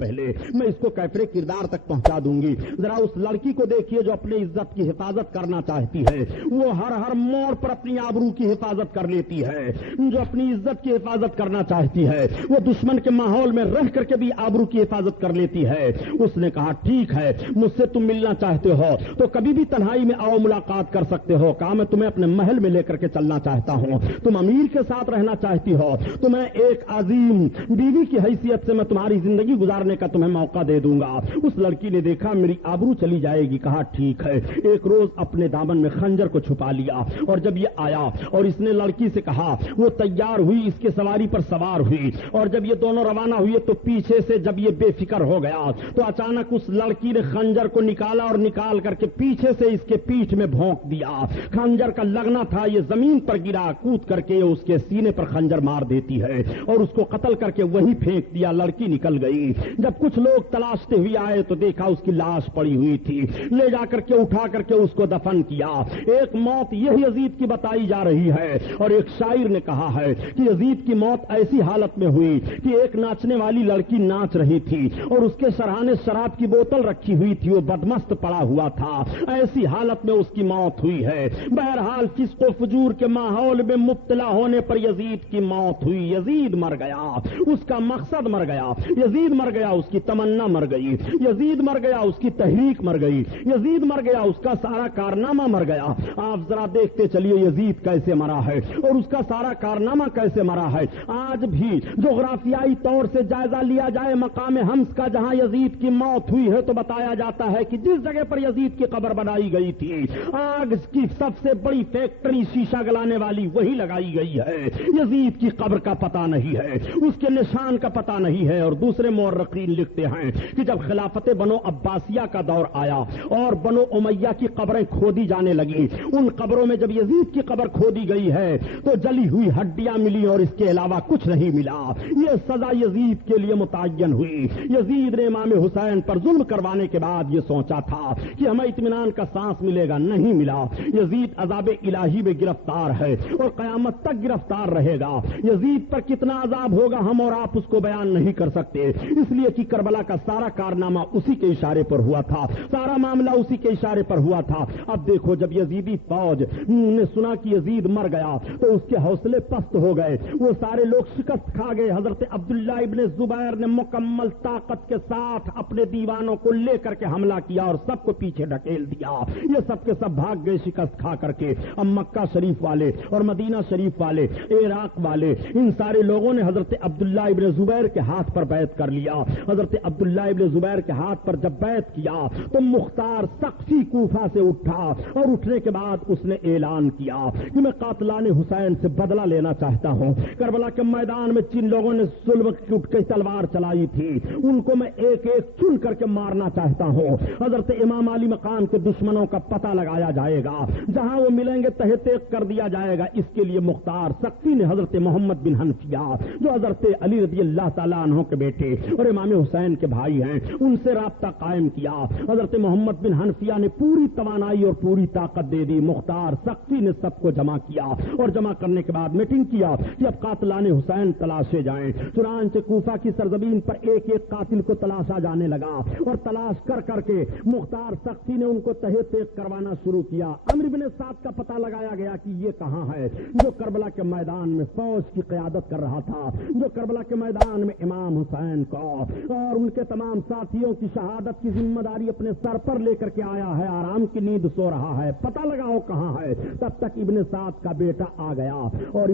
میں اس کو کیفر کردار تک پہنچا دوں گی. ذرا اس لڑکی کو دیکھیے جو اپنی عزت کی حفاظت کرنا چاہتی ہے. وہ ہر موڑ پر اپنی آبرو کی حفاظت کر لیتی ہے. جو اپنی عزت کی حفاظت کرنا چاہتی ہے وہ دشمن کے ماحول میں رہ کر کے بھی آبرو کی حفاظت کر لیتی ہے. اس نے کہا ٹھیک ہے مجھ سے تم ملنا چاہتے ہو تو کبھی بھی تنہائی میں آؤ ملاقات کر سکتے ہو. کہا میں تمہیں اپنے محل میں لے کر کے چلنا چاہتا ہوں. تم امیر کے ساتھ رہنا چاہتی ہو تو میں ایک عظیم بیوی کی حیثیت سے میں تمہاری زندگی گزارنے کا تمہیں موقع دے دوں گا. اس لڑکی نے دیکھا میری آبرو چلی جائے گی. کہا ٹھیک ہے. ایک روز اپنے دامن میں خنجر کو چھپا لیا اور جب یہ آیا اور اس نے لڑکی سے کہا وہ تیار ہوئی, اس کے سواری پر سوار ہوئی اور جب یہ دونوں روانہ ہوئے تو پیچھے سے جب یہ بے فکر ہو گیا تو اچانک اس لڑکی نے خنجر کو نکالا اور نکال کر کے پیچھے سے اس کے پیٹھ میں بھونک دیا. خنجر کا لگنا تھا, یہ زمین پر گرا, کود کر کے اس کے سینے پر خنجر مار دیتی ہے اور اس کو قتل کر کے وہیں پھینک دیا. لڑکی نکل گئی. جب کچھ لوگ تلاشتے ہوئے آئے تو دیکھا اس کی لاش پڑی ہوئی تھی. لے جا کر کے اٹھا کر کے اس کو دفن کیا. ایک موت یہی یزید کی بتائی جا رہی ہے اور ایک شاعر نے کہا ہے کہ یزید کی موت ایسی حالت میں ہوئی کہ ایک ناچنے والی لڑکی ناچ رہی تھی اور اس کے سرہانے شراب کی بوتل رکھی ہوئی تھی, وہ بدمست پڑا ہوا تھا. ایسی حالت میں اس کی موت ہوئی ہے. بہرحال فسق و فجور کے ماحول میں مبتلا ہونے پر یزید کی موت ہوئی. یزید مر گیا, اس کا مقصد مر گیا. یزید مر گیا, اس کی تمنا مر گئی. یزید مر گیا, اس کی تحریک مر گئی. یزید مر گیا, اس کا سارا کارنامہ مر گیا. آپ ذرا دیکھتے چلیے یزید کیسے مرا ہے اور اس کا سارا کارنامہ کیسے مرا ہے. آج بھی جغرافیائی طور سے جائزہ لیا جائے مقام حمص کا جہاں یزید کی موت ہوئی ہے تو بتایا جاتا ہے کہ جس جگہ پر یزید کی قبر بنائی گئی تھی آگ کی سب سے بڑی فیکٹری شیشہ گلانے والی وہی لگائی گئی ہے. یزید کی قبر کا پتہ نہیں ہے, اس کے نشان کا پتہ نہیں ہے. اور دوسرے مورخین لکھتے ہیں کہ جب خلافت بنو عباسیہ کا دور آیا اور بنو امیہ کی قبریں کھودی جانے لگی, ان قبروں میں جب یزید کی قبر کھودی گئی ہے تو جلی ہوئی ہڈیاں ملی اور اس کے علاوہ علاوہ کچھ نہیں ملا. یہ سزا یزید کے لیے متعین ہوئی. یزید نے امام حسین پر ظلم کروانے کے بعد یہ سوچا تھا کہ ہمیں اطمینان کا سانس ملے گا, نہیں ملا. یزید عذاب الہی میں گرفتار ہے اور قیامت تک گرفتار رہے گا. یزید پر کتنا عذاب ہوگا ہم اور آپ اس کو بیان نہیں کر سکتے, اس لیے کہ کربلا کا سارا کارنامہ اسی کے اشارے پر ہوا تھا, سارا معاملہ اسی کے اشارے پر ہوا تھا. اب دیکھو, جب یزیدی فوج نے سنا کہ یزید مر گیا تو اس کے حوصلے پست ہو گئے. وہ سارے لوگ شکست کھا گئے. حضرت عبداللہ ابن زبیر نے مکمل طاقت کے ساتھ اپنے دیوانوں کو لے کر کے حملہ کیا اور سب کو پیچھے ڈھکیل دیا. یہ سب کے سب بھاگ گئے شکست کھا کر کے. اب مکہ شریف والے اور مدینہ شریف والے, عراق والے, ان سارے لوگوں نے حضرت عبداللہ ابن زبیر کے ہاتھ پر بیعت کر لیا. حضرت عبداللہ ابن زبیر کے ہاتھ پر جب بیعت کیا تو مختار سقفی کوفہ سے اٹھا اور اٹھنے کے بعد اس نے اعلان کیا کہ میں قاتلان حسین سے بدلہ لینا چاہتا ہوں. کربلا کے میدان میں جن لوگوں نے ظلم کی تلوار چلائی تھی ان کو میں ایک ایک چن کر کے مارنا چاہتا ہوں. حضرت امام علی مقام کے دشمنوں کا پتہ لگایا جائے گا, جہاں وہ ملیں گے تہہ تیغ کر دیا جائے گا. اس کے لیے مختار سقفی نے حضرت محمد بن حنفیہ جو حضرت علی رضی اللہ تعالیٰ عنہ کے بیٹے اور امام حسین کے بھائی ہیں ان سے رابطہ قائم کیا. حضرت محمد بن حنفیہ نے پوری توانائی اور پوری طاقت دے دی. مختار سقفی نے سب کو جمع کیا اور جمع کرنے کے بعد میٹنگ کیا کہ اب قاتلان حسین تلاشے جائیں. چنانچہ کوفہ کی سرزمین پر ایک ایک قاتل کو تلاشا جانے لگا اور تلاش کر کر کے مختار سقفی نے ان کو تہہ تیغ کروانا شروع کیا. عمرو بن سعد کا پتہ لگایا گیا کہ یہ کہاں ہے جو کربلا کے میدان میں فوج کی قیادت کر رہا تھا, جو کربلا کے میدان میں امام حسین کو اور ان کے تمام ساتھیوں کی شہادت کی ذمہ داری اپنے سر پر لے کر کے آیا ہے. آرام کی نیند سو رہا ہے, پتہ لگاؤ کہاں ہے. تب تک ابن سعد کا بیٹا آ گیا اور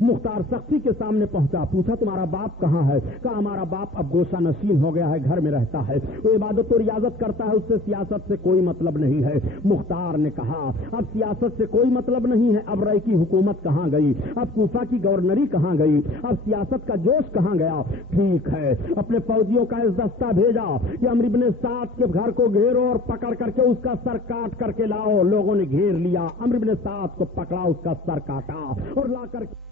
مختار سقفی کے سامنے پہنچا. پوچھا تمہارا باپ کہاں ہے؟ کہا ہمارا باپ اب گوشہ نشین ہو گیا ہے, گھر میں رہتا ہے, وہ عبادت و ریاضت کرتا ہے, اس سے سیاست سے کوئی مطلب نہیں ہے. مختار نے کہا اب سیاست سے کوئی مطلب نہیں ہے, اب رائے کی حکومت کہاں گئی, اب کوفہ کی گورنری کہاں گئی, اب سیاست کا جوش کہاں گیا؟ ٹھیک ہے, اپنے فوجیوں کا اس دستہ بھیجا کہ عمرو بن سعد کے گھر کو گھیرو اور پکڑ کر کے اس کا سر کاٹ کر کے لاؤ. لوگوں نے گھیر لیا, عمرو بن سعد کو پکڑا, اس کا سر کاٹا اور لا کر کے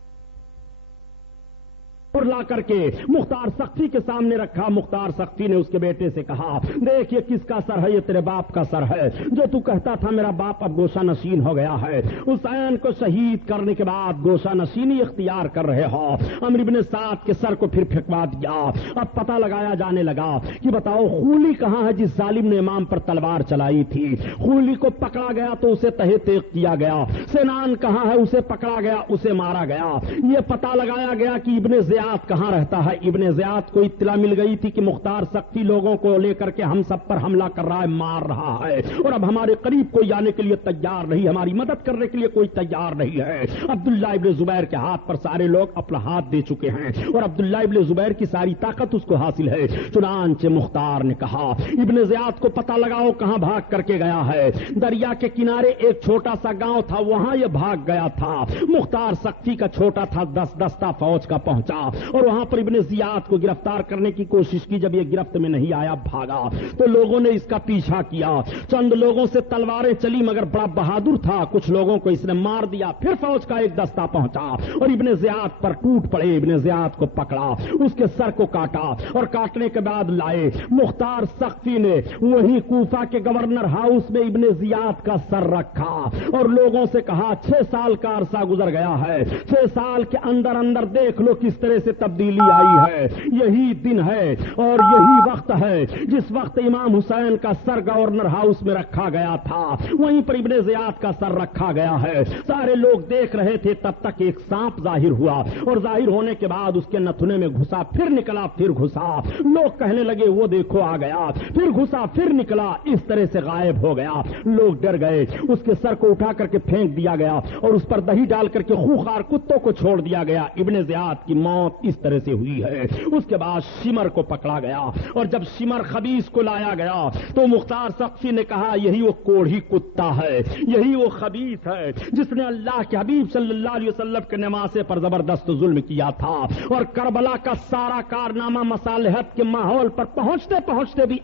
مختار سقفی کے سامنے رکھا. مختار سقفی نے اس کے بیٹے سے کہا دیکھ یہ کس کا سر ہے؟ یہ تیرے باپ کا سر ہے جو تو کہتا تھا میرا باپ اب گوشہ نشین ہو گیا ہے. حسین کو شہید کرنے کے بعد گوشہ نشینی اختیار کر رہے ہو. عمرو بن سعد کے سر کو پھر پھینکوا دیا. اب پتہ لگایا جانے لگا کہ بتاؤ خولی کہاں ہے جس ظالم نے امام پر تلوار چلائی تھی. خولی کو پکڑا گیا تو اسے تہہ تیغ کیا گیا. سنان کہاں ہے؟ اسے پکڑا گیا, اسے مارا گیا. یہ پتہ لگایا گیا کہ ابن زیاد کہاں رہتا ہے. ابن زیاد کو اطلاع مل گئی تھی کہ مختار سقفی لوگوں کو لے کر کے ہم سب پر حملہ کر رہا ہے, مار رہا ہے, اور اب ہمارے قریب کوئی آنے کے لیے تیار نہیں, ہماری مدد کرنے کے لیے کوئی تیار نہیں ہے. عبداللہ ابن زبیر کے ہاتھ پر سارے لوگ اپنا ہاتھ دے چکے ہیں اور عبداللہ ابن زبیر کی ساری طاقت اس کو حاصل ہے. چنانچہ مختار نے کہا ابن زیاد کو پتہ لگاؤ کہاں بھاگ کر کے گیا ہے. دریا کے کنارے ایک چھوٹا سا گاؤں تھا, وہاں یہ بھاگ گیا تھا. مختار سقفی کا چھوٹا تھا دستہ فوج کا پہنچا اور وہاں پر ابن زیاد کو گرفتار کرنے کی کوشش کی. جب یہ گرفت میں نہیں آیا بھاگا تو لوگوں نے اس کا پیچھا کیا. چند لوگوں سے تلواریں چلی مگر بڑا بہادر تھا, کچھ لوگوں کو اس نے مار دیا. پھر فوج کا ایک دستہ پہنچا اور ابن زیاد پر ٹوٹ پڑے. ابن زیاد کو پکڑا, اس کے سر کو کاٹا اور کاٹنے کے بعد لائے. مختار سقفی نے وہیں کوفہ کے گورنر ہاؤس میں ابن زیاد کا سر رکھا اور لوگوں سے کہا 6 سال کا عرصہ گزر گیا ہے, 6 سال کے اندر اندر دیکھ لو کس طرح سے تبدیلی آئی ہے. یہی دن ہے اور یہی وقت ہے جس وقت امام حسین کا سر گورنر ہاؤس میں رکھا گیا تھا, وہیں پر ابن زیاد کا سر رکھا گیا ہے. سارے لوگ دیکھ رہے تھے. تب تک ایک سانپ ظاہر ہوا اور ظاہر ہونے کے بعد اس کے نتھنے میں گھسا, پھر نکلا, پھر گھسا. لوگ کہنے لگے وہ دیکھو آ گیا, پھر گھسا, پھر نکلا. اس طرح سے غائب ہو گیا. لوگ ڈر گئے. اس کے سر کو اٹھا کر کے پھینک دیا گیا اور اس پر دہی ڈال کر کے خوخار کتوں کو چھوڑ دیا گیا. ابن زیاد کی موت موت اس طرح سے ہوئی ہے۔ اس کے بعد شمر کو پکڑا گیا، اور جب شمر خبیث کو لایا گیا تو مختار سقفی نے کہا یہی وہ کوڑھی کتا ہے، یہی وہ خبیث ہے جس نے اللہ کے حبیب صلی اللہ علیہ وسلم کے نمازے پر زبردست ظلم کیا تھا، اور کربلا کا سارا کارنامہ مصالحت کے ماحول پر پہنچتے پہنچتے بھی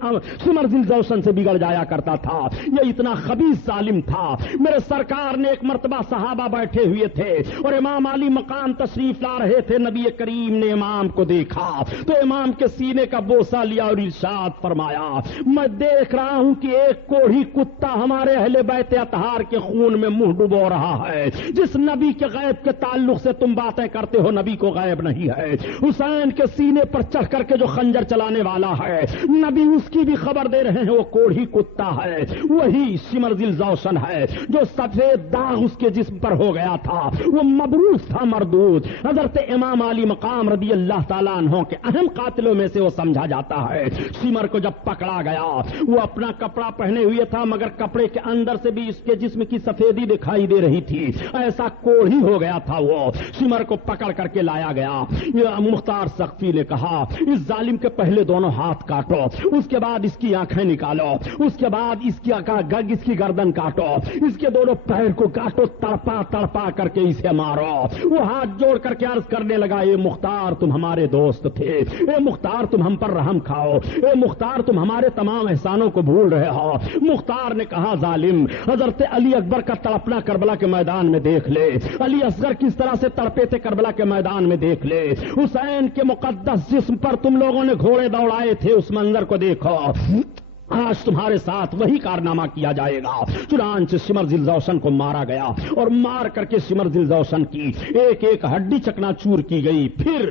شمر ذی الجوشن سے بگڑ جایا کرتا تھا۔ یہ اتنا خبیث ظالم تھا۔ میرے سرکار نے ایک مرتبہ صحابہ بیٹھے ہوئے تھے اور امام علی مقام تشریف لا رہے تھے، نبی کریم نے امام کو دیکھا تو امام کے سینے کا بوسہ لیا اور ارشاد فرمایا میں دیکھ رہا ہوں کہ ایک کوڑھی کتا ہمارے اہل بیت اطہار کے خون میں منہ ڈبو رہا ہے۔ جس نبی کے غیب کے تعلق سے تم باتیں کرتے ہو نبی کو غیب نہیں ہے۔ حسین کے سینے پر چڑھ کر کے جو خنجر چلانے والا ہے نبی اس کی بھی خبر دے رہے ہیں، وہ کوڑھی کتا ہے، وہی شمر ذی الجوشن ہے جو سفید داغ اس کے جسم پر ہو گیا تھا، وہ مبعوث تھا مردود۔ حضرت امام علی مقام رضی اللہ تعالیٰ عنہ کے اہم قاتلوں میں سے وہ سمجھا جاتا ہے۔ شمر کو جب پکڑا گیا وہ اپنا کپڑا پہنے ہوئے تھا مگر کپڑے کے اندر سے بھی اس کے جسم کی سفیدی دکھائی دے رہی تھی، ایسا کوڑھی ہو گیا تھا وہ۔ شمر کو پکڑ کر کے لایا گیا۔ مختار سقفی نے کہا اس ظالم کے پہلے دونوں ہاتھ کاٹو، اس کے بعد اس کی آنکھیں نکالو، اس کے بعد اس کی گردن کاٹو، اس کے دونوں پیر کو کاٹو، تڑپا تڑپا کر کے اسے مارو۔ وہ ہاتھ جوڑ کر کے عرض کرنے لگا اے مختار تم ہمارے دوست تھے، اے مختار تم ہم پر رحم کھاؤ، اے مختار تم ہمارے تمام احسانوں کو بھول رہے ہو۔ مختار نے کہا ظالم حضرت علی اکبر کا تڑپنا کربلا کے میدان میں دیکھ لے، علی اصغر کس طرح سے تڑپے تھے کربلا کے میدان میں دیکھ لے، حسین کے مقدس جسم پر تم لوگوں نے گھوڑے دوڑائے تھے اس منظر کو دیکھو، آج تمہارے ساتھ وہی کارنامہ کیا جائے گا۔ چنانچہ شمر ذی الجوشن کو مارا گیا اور مار کر کے شمر ذی الجوشن کی ایک ایک ہڈی چکنا چور کی گئی۔ پھر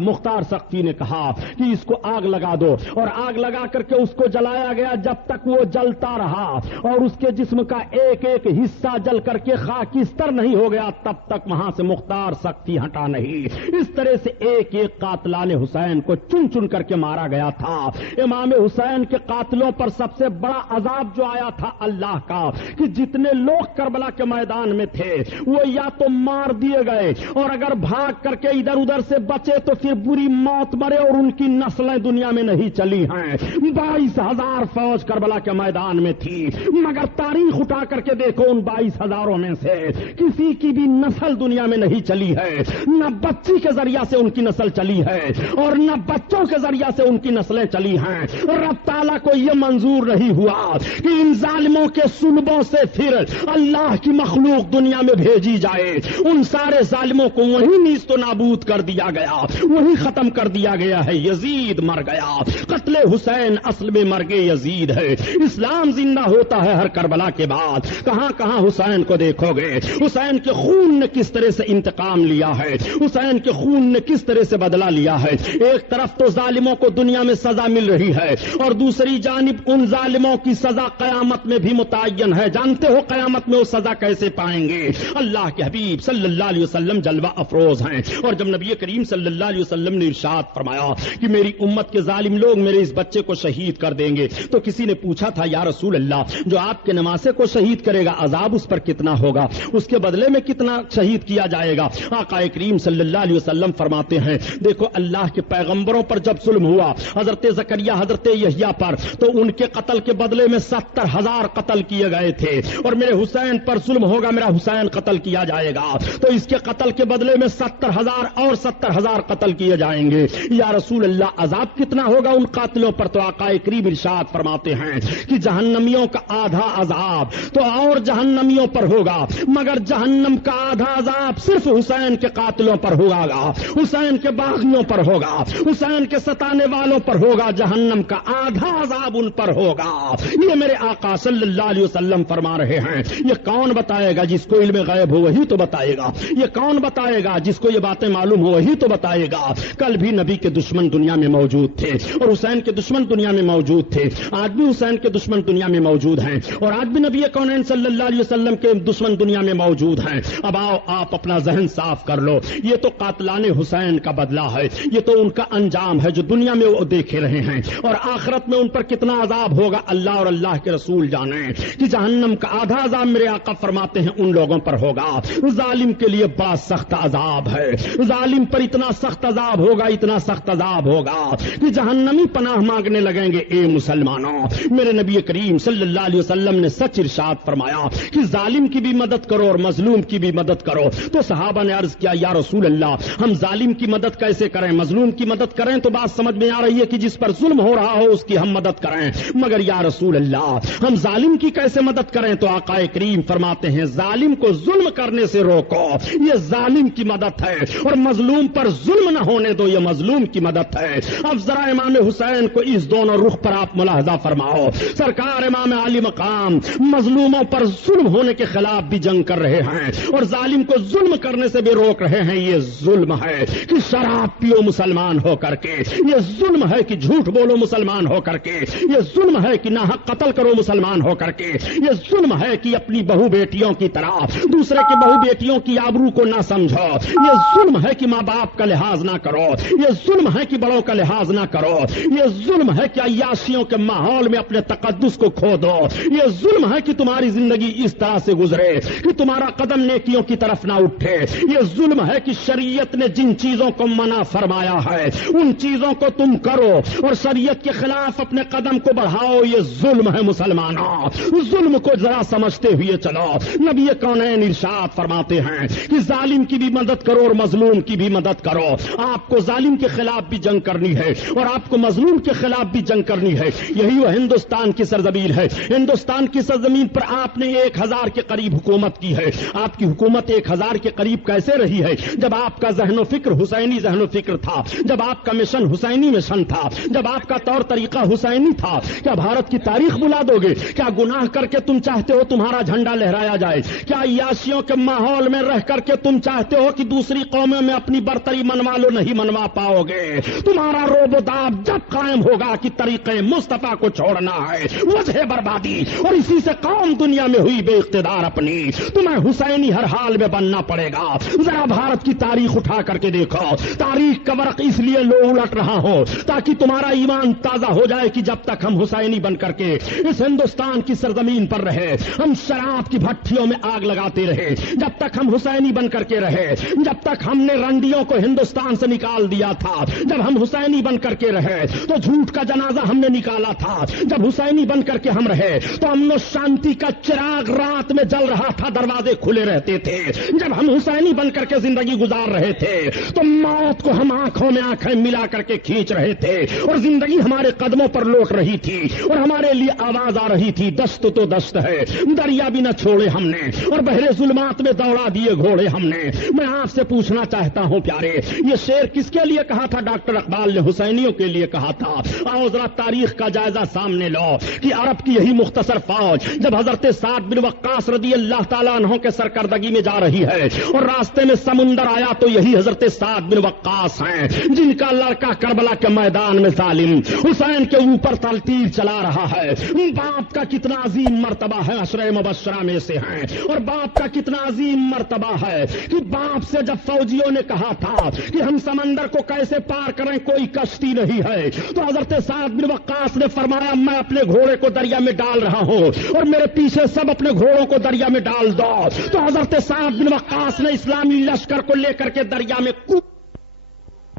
مختار سقفی نے کہا کہ اس کو آگ لگا دو، اور آگ لگا کر کے اس کو جلایا گیا جب تک وہ جلتا رہا اور اس کے جسم کا ایک ایک حصہ جل کر کے خاکستر نہیں ہو گیا تب تک وہاں سے مختار سقفی ہٹا نہیں۔ اس طرح سے ایک ایک قاتلان حسین کو چن چن کر کے مارا گیا تھا۔ امام حسین کے قاتلوں پر سب سے بڑا عذاب جو آیا تھا اللہ کا کہ جتنے لوگ کربلا کے میدان میں تھے وہ یا تو مار دیے گئے اور اگر بھاگ کر کے ادھر ادھر سے بچے تو پھر بری موت مرے اور ان کی نسلیں دنیا میں نہیں چلی ہیں۔ 22,000 فوج کربلا کے میدان میں تھی مگر تاریخ اٹھا کر کے دیکھو ان 22,000 میں سے کسی کی بھی نسل دنیا میں نہیں چلی ہے، نہ بچی کے ذریعہ سے ان کی نسل چلی ہے اور نہ بچوں کے ذریعہ سے ان کی نسلیں چلی ہیں۔ رب تعالیٰ کو یہ منظور نہیں ہوا کہ ان ظالموں کے سلبوں سے پھر اللہ کی مخلوق دنیا میں بھیجی جائے۔ ان سارے ظالموں کو وہیں نیست و نابود کر دیا گیا، وہیں ختم کر دیا گیا ہے۔ یزید مر گیا، قتل حسین اصل میں مرگ یزید ہے۔ اسلام زندہ ہوتا ہے ہر کربلا کے بعد۔ کہاں کہاں حسین کو دیکھو گے، حسین کے خون نے کس طرح سے انتقام لیا ہے، حسین کے خون نے کس طرح سے بدلہ لیا ہے۔ ایک طرف تو ظالموں کو دنیا میں سزا مل رہی ہے اور دوسری جانب ان ظالموں کی سزا قیامت میں بھی متعین ہے۔ جانتے ہو قیامت میں وہ سزا کیسے پائیں گے؟ اللہ کے حبیب صلی اللہ علیہ وسلم جلوہ افروز ہیں، اور جب نبی کریم صلی اللہ علیہ وسلم نے ارشاد فرمایا کہ میری امت کے ظالم لوگ میرے اس بچے کو شہید کر دیں گے تو کسی نے پوچھا تھا یا رسول اللہ جو آپ کے نمازے کو شہید کرے گا عذاب اس پر کتنا ہوگا، اس کے بدلے میں کتنا شہید کیا جائے گا؟ آقا کریم صلی اللہ علیہ وسلم فرماتے ہیں دیکھو اللہ کے پیغمبروں پر جب ظلم ہوا، حضرت زکریا حضرت یحییٰ پر، تو ان کے قتل کے بدلے میں 70,000 قتل کیے گئے تھے، اور میرے حسین پر ظلم ہوگا، میرا حسین قتل کیا جائے گا تو اس کے قتل کے بدلے میں 70,000 اور 70,000 قتل کیے جائیں گے۔ یا رسول اللہ عذاب کتنا ہوگا ان قاتلوں پر؟ تو آقا کریم ارشاد فرماتے ہیں کہ جہنمیوں کا آدھا عذاب تو اور جہنمیوں پر ہوگا مگر جہنم کا آدھا عذاب صرف حسین کے قاتلوں پر ہوگا، حسین کے باغیوں پر ہوگا، حسین کے ستانے والوں پر ہوگا، جہنم کا آدھا عذاب ان پر ہوگا۔ یہ میرے آقا صلی اللہ علیہ وسلم فرما رہے ہیں۔ یہ کون بتائے گا؟ جس کو علم غیب ہو وہی تو بتائے گا۔ یہ کون بتائے گا؟ جس کو یہ باتیں معلوم ہو وہی تو بتائے گا۔ کل بھی نبی کے دشمن دنیا میں موجود تھے اور حسین حسین کے دشمن دنیا میں موجود تھے، آج بھی حسین کے دشمن دنیا میں موجود ہیں، اور آج بھی نبی کونین صلی اللہ علیہ وسلم کے دشمن دنیا میں موجود ہیں۔ اب آؤ آپ اپنا ذہن صاف کر لو، یہ تو قاتلان حسین کا بدلہ ہے، یہ تو ان کا انجام ہے جو دنیا میں وہ دیکھے رہے ہیں، اور آخرت میں ان پر کتنا عذاب ہوگا اللہ اور اللہ کے رسول جانیں کہ جہنم کا آدھا عذاب میرے آقا فرماتے ہیں ان لوگوں پر ہوگا۔ ظالم کے لیے بڑا سخت عذاب ہے، ظالم پر اتنا سخت عذاب ہوگا، اتنا سخت عذاب ہوگا کہ جہنمی پناہ مانگنے لگیں گے۔ اے مسلمانوں، میرے نبی کریم صلی اللہ علیہ وسلم نے سچ ارشاد فرمایا کہ ظالم کی بھی مدد کرو اور مظلوم کی بھی مدد کرو۔ تو صحابہ نے عرض کیا یا رسول اللہ، ہم ظالم کی مدد کیسے کریں، مظلوم کی مدد کریں؟ تو بات سمجھ میں آ رہی ہے کہ جس پر ظلم ہو رہا ہو اس کی ہم مدد کریں، مگر یا رسول اللہ ہم ظالم کی کیسے مدد کریں؟ تو آقا کریم فرماتے ہیں ظالم کو ظلم کرنے سے روکو، یہ ظالم کی مدد ہے، اور مظلوم پر ظلم نہ ہونے دو، یہ مظلوم کی مدد ہے۔ اب ذرا امام حسین کو اس دونوں رخ پر آپ ملاحظہ فرماؤ، سرکار امام علی مقام مظلوموں پر ظلم ہونے کے خلاف بھی جنگ کر رہے ہیں اور ظالم کو ظلم کرنے سے بھی روک رہے ہیں۔ یہ ظلم ہے کہ شراب پیو مسلمان ہو کر کے، یہ ظلم ہے کہ جھوٹ بولو مسلمان ہو کر کے، یہ ظلم ہے کہ ناحق قتل کرو مسلمان ہو کر کے، یہ ظلم ہے کہ اپنی بہو بیٹیوں کی طرح دوسرے کی بہو بیٹیوں کی آبرو کو نہ سمجھو، یہ ظلم ہے کہ ماں باپ کا لحاظ نہ کرو، یہ ظلم ہے کہ بڑوں کا لحاظ نہ کرو، یہ ظلم ہے کہ عیاشیوں کے ماحول میں اپنے تقدس کو کھو دو، یہ ظلم ہے کہ تمہاری زندگی اس طرح سے گزرے کہ تمہارا قدم نیکیوں کی طرف نہ اٹھے، یہ ظلم ہے کہ شریعت نے جن چیزوں کو منع فرمایا ہے ان چیزوں کو تم کرو اور شریعت کے خلاف اپنے قدم کو بڑھاؤ، یہ ظلم ہے مسلمانوں۔ ظلم کو ذرا سمجھتے ہوئے چلو، نبی کونین ارشاد فرماتے ہیں کہ ظالم کی بھی مدد کرو اور مظلوم کی بھی مدد کرو۔ آپ کو ظالم کے خلاف بھی جنگ کرنی ہے اور آپ کو مظلوم کے خلاف بھی جنگ کرنی ہے، یہی وہ ہندوستان کی سرزمین ہے۔ ہندوستان کی سرزمین پر آپ نے 1000 کے قریب حکومت کی ہے۔ آپ کی حکومت 1000 کے قریب کیسے رہی ہے؟ جب آپ کا ذہن و فکر حسینی ذہن و فکر تھا، جب آپ کا مشن حسینی مشن تھا، جب آپ کا طور طریقہ حسینی تھا۔ کیا بھارت کی تاریخ بلا دو گے؟ کیا گناہ کر کے تم چاہتے ہو تمہارا جھنڈا لہرایا جائے؟ کیا عیاشیوں کے ماحول میں رہ کر کے تم چاہتے ہو کہ دوسری قوموں میں اپنی برتری منوا لو؟ نہیں منوا پاؤ گے۔ تمہارا روب و داب جب قائم ہوگا کہ طریقے مصطفیٰ کو چھوڑنا ہے، وجہ بربادی اور اسی سے قوم دنیا میں ہوئی بے اقتدار اپنی، تمہیں حسینی ہر حال میں بننا پڑے گا۔ ذرا بھارت کی تاریخ اٹھا کر کے دیکھو، تاریخ کا ورق اس لیے لو الٹ رہا ہو تاکہ تمہارا ایمان تازہ ہو جائے کہ جب تک ہم حسینی بن کر کے اس ہندوستان کی سرزمین پر رہے، ہم شراب کی بھٹیوں میں آگ لگاتے رہے، جب تک ہم حسینی بن کر کے رہے، جب تک ہم نے رنڈیوں کو ہندوستان سے نکال دیا تھا، جب ہم حسینی بن کر کے رہے تو جھوٹ کا جنازہ ہم نے نکالا تھا، جب حسینی بن کر کے ہم رہے تو امن و شانتی کا چراغ رات میں جل رہا تھا، دروازے کھلے رہتے تھے، جب ہم حسینی بن کر کے زندگی گزار رہے تھے تو موت کو ہم آنکھوں میں آنکھیں ملا کر کے کھینچ رہے تھے اور زندگی ہمارے قدموں پر لوٹ رہی تھی اور ہمارے لیے آواز آ رہی تھی، دست تو دست ہے، دریا بھی نہ چھوڑے ہم نے اور بحر ظلمات میں دوڑا دیے گھوڑے ہم نے۔ میں آپ سے پوچھنا چاہتا ہوں پیارے، یہ شعر کس کے لیے کہا تھا؟ ڈاکٹر اقبال نے حسینیوں کے لیے کہا تھا۔ آؤ ذرا تاریخ کا جائزہ سامنے لو کہ عرب کی یہی مختصر فوج جب حضرت سعد بن وقاص رضی اللہ تعالیٰ عنہ کے سرکردگی میں جا رہی ہے اور راستے میں سمندر آیا تو یہی حضرت سعد بن وقاص ہیں جن کا لڑکا کربلا کے میدان میں ظالم حسین کے اوپر تیر چلا رہا ہے۔ باپ کا کتنا عظیم مرتبہ ہے، عشرہ مبشرہ میں سے ہیں، اور باپ کا کتنا عظیم مرتبہ ہے کہ باپ سے جب فوجیوں نے کہا تھا کہ ہم سمندر کو کیسے پار کریں، کوئی کشتی نہیں ہے، تو حضرت سعد بن وقاص نے فرمایا میں اپنے گھوڑے کو دریا میں ڈال رہا ہوں اور میرے پیچھے سب اپنے گھوڑوں کو دریا میں ڈال دو۔ تو حضرت سعد بن وقاص نے اسلامی لشکر کو لے کر کے دریا میں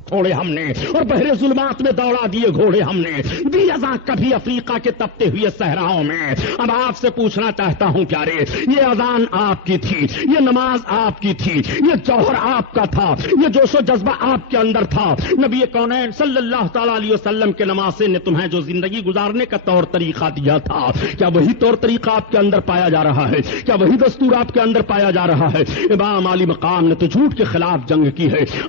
چھوڑے ہم نے اور بحر ظلمات میں دوڑا دیے گھوڑے ہم نے، دی ازاں کبھی افریقہ کے تپتے ہوئے صحراؤں میں۔ اب آپ سے پوچھنا چاہتا ہوں پیارے، یہ اذان آپ کی تھی، یہ نماز آپ کی تھی، یہ جوہر آپ کا تھا، یہ جوش و جذبہ آپ کے اندر تھا۔ نبی کونین صلی اللہ تعالی علیہ وسلم کے نمازے نے تمہیں جو زندگی گزارنے کا طور طریقہ دیا تھا، کیا وہی طور طریقہ آپ کے اندر پایا جا رہا ہے؟ کیا وہی دستور آپ کے اندر پایا جا رہا ہے؟ امام علی مقام نے تو جھوٹ کے خلاف جنگ کی ہے،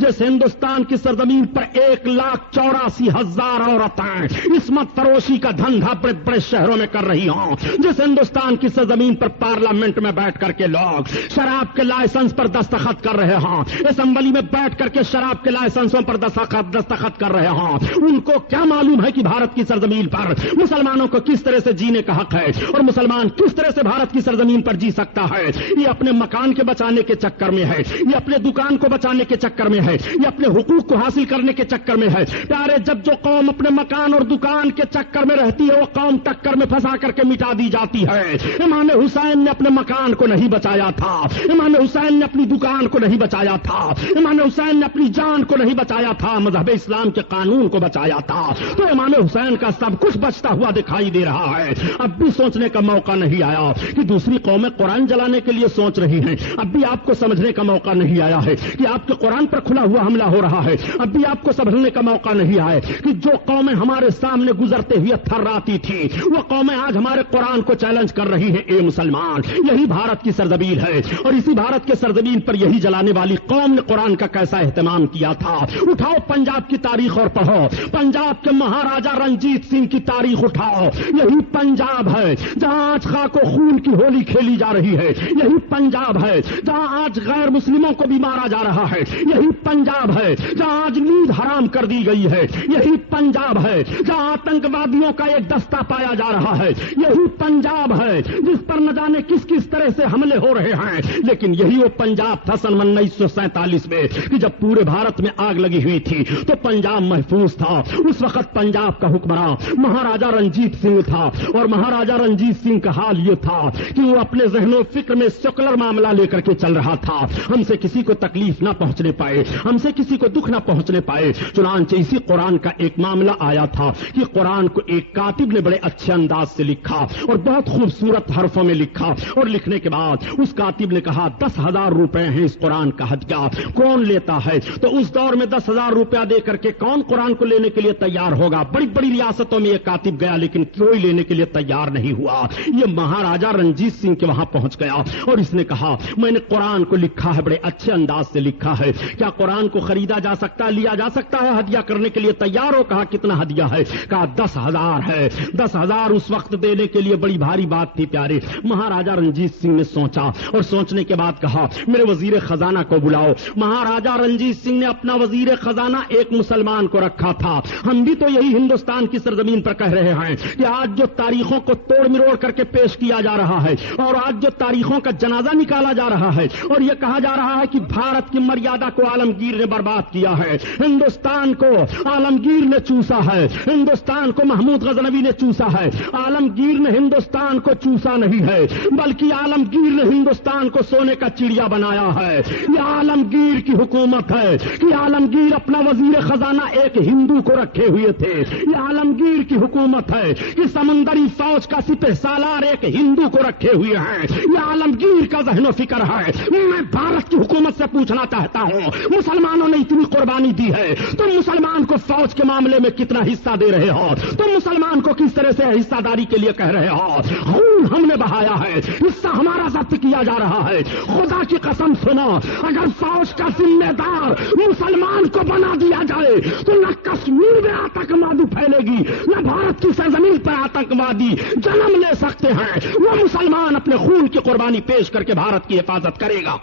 جیسے ہندوستان کی سرزمین پر 1,84,000 عورتیں عصمت فروشی کا دھندا بڑے بڑے شہروں میں کر رہی ہوں. جیسے ہندوستان کی سرزمین پر پارلیمنٹ میں بیٹھ کر کے لوگ شراب کے لائسنس پر دستخط کر رہے ہوں, اسمبلی میں بیٹھ کر کے شراب کے لائسنسوں پر دستخط کر رہے ہوں. ان کو کیا معلوم ہے کہ بھارت کی سرزمین پر مسلمانوں کو کس طرح سے جینے کا حق ہے اور مسلمان کس طرح سے بھارت کی سرزمین پر جی سکتا ہے. یہ اپنے مکان کے بچانے کے چکر میں ہے, یہ اپنے دکان کو بچانے کے چکر میں ہے, یہ اپنے حقوق کو حاصل کرنے کے چکر میں ہے. پیارے, جب جو قوم اپنے مکان اور دکان کے چکر میں رہتی ہے وہ قوم ٹکر میں پھنسا کر کے مٹا دی جاتی ہے. امام حسین نے اپنے مکان کو نہیں بچایا تھا, امام حسین نے اپنی دکان کو نہیں بچایا تھا, امام حسین نے اپنی جان کو نہیں بچایا تھا, مذہب اسلام کے قانون کو بچایا تھا. تو امام حسین کا سب کچھ بچتا ہوا دکھائی دے رہا ہے. اب بھی سوچنے کا موقع نہیں آیا کہ دوسری قومیں قرآن جلانے کے لیے سوچ رہی ہیں. اب بھی آپ کو سمجھنے کا موقع نہیں آیا ہے کہ آپ کے قرآن پر کھلا ہوا حملہ ہو رہا ہے. اب بھی آپ کو سمجھنے کا موقع نہیں آیا کہ جو قومیں ہمارے سامنے گزرتے ہوئے تھراتی تھی وہ قومیں آج ہمارے قرآن کو چیلنج کر رہی ہیں. اے مسلمان, یہی بھارت کی سرزمین ہے اور اسی بھارت کے سرزمین پر یہی جلانے والی قوم نے قرآن کا کیسا اہتمام کیا تھا. اٹھاؤ پنجاب کی تاریخ اور پڑھو, پنجاب کے مہاراجا رنجیت سنگھ کی تاریخ اٹھاؤ. یہی پنجاب ہے جہاں آج خاک و خون کی ہولی کھیلی جا رہی ہے. یہی پنجاب ہے جہاں آج غیر مسلموں کو بھی مارا جا رہا ہے. یہی پنجاب ہے جہاں آج نیند حرام کر دی گئی ہے. یہی پنجاب ہے جہاں آتنکوادیوں کا ایک دستہ پایا جا رہا ہے. یہی پنجاب ہے جس پر نہ جانے کس کس طرح سے حملے ہو رہے ہیں. لیکن یہی وہ پنجاب تھا سن 1947 میں کہ جب پورے بھارت میں آگ لگی ہوئی تھی تو پنجاب محفوظ تھا. اس وقت پنجاب کا حکمراں مہاراجا رنجیت سنگھ تھا اور مہاراجا رنجیت سنگھ کا حال یہ تھا کہ وہ اپنے ذہن و فکر میں سیکولر معاملہ لے کر کے چل رہا تھا. ہم سے کسی کو تکلیف نہ پہنچنے پائے, ہم سے کسی کو دکھ نہ پہنچنے پائے. چنانچہ اسی قرآن کا ایک معاملہ آیا تھا کہ قرآن کو ایک کاتب نے بڑے اچھے انداز سے لکھا اور بہت خوبصورت حرفوں میں لکھا اور لکھنے کے بعد اس کاتب نے کہا 10,000 روپے ہیں اس قرآن کا ہدیہ, کون لیتا ہے؟ تو اس دور میں 10,000 روپیہ دے کر کے کون قرآن کو لینے کے لیے تیار ہوگا؟ بڑی بڑی ریاستوں میں یہ کاتب گیا لیکن کوئی لینے کے لیے تیار نہیں ہوا. یہ مہاراجا رنجیت سنگھ کے وہاں پہنچ گیا اور اس نے کہا میں نے قرآن کو لکھا ہے, بڑے اچھے انداز سے لکھا ہے, کیا قرآن کو خریدا جا سکتا ہے, لیا جا سکتا ہے؟ ہدیہ کرنے کے لیے تیار ہو؟ کہا کتنا ہدیہ ہے؟ کہا 10,000 ہے. 10,000 اس وقت دینے کے لیے بڑی بھاری بات تھی. پیارے, مہاراجا رنجیت سنگھ نے سوچا اور سوچنے کے بعد کہا میرے وزیر خزانہ کو بلاؤ. مہاراجا رنجیت سنگھ نے اپنا وزیر خزانہ ایک مسلمان کو رکھا تھا. ہم بھی تو یہی ہندوستان کی سرزمین پر کہہ رہے ہیں کہ آج جو تاریخوں کو توڑ مروڑ کر کے پیش کیا جا رہا ہے اور آج جو تاریخوں کا جنازہ نکالا جا رہا ہے اور یہ کہا جا رہا ہے کہ بھارت کی مریادہ کو عالمگیر نے برباد کیا ہے, ہندوستان کو عالمگیر نے چوسا ہے, ہندوستان کو محمود غزنوی نے چوسا ہے. عالمگیر نے ہندوستان کو چوسا نہیں ہے بلکہ عالمگیر نے ہندوستان کو سونے کا چڑیا بنایا ہے. یہ عالمگیر کی حکومت ہے کہ عالمگیر اپنا وزیر خزانہ ایک ہندو کو رکھے ہوئے تھے. یہ عالمگیر کی حکومت ہے کہ سمندری فوج کا سپہ سالار ایک ہندو کو رکھے ہوئے ہیں. یہ عالمگیر کا ذہن و فکر ہے. میں بھارت کی حکومت سے پوچھنا چاہتا ہوں, مسلمانوں نے اتنی قربانی دی ہے, تم مسلمان کو فوج کے معاملے میں کتنا حصہ دے رہے ہو؟ تم مسلمان کو کس طرح سے حصہ داری کے لیے کہہ رہے ہو؟ خون ہم نے بہایا ہے, حصہ ہمارا ضبط کیا جا رہا ہے. خدا کی قسم سنو, اگر فوج کا ذمہ دار مسلمان کو بنا دیا جائے تو نہ کشمیر میں آتنکوادی پھیلے گی نہ بھارت کی سرزمین پر آتنکوادی جنم لے سکتے ہیں. وہ مسلمان اپنے خون کی قربانی پیش کر کے بھارت کی حفاظت کرے گا.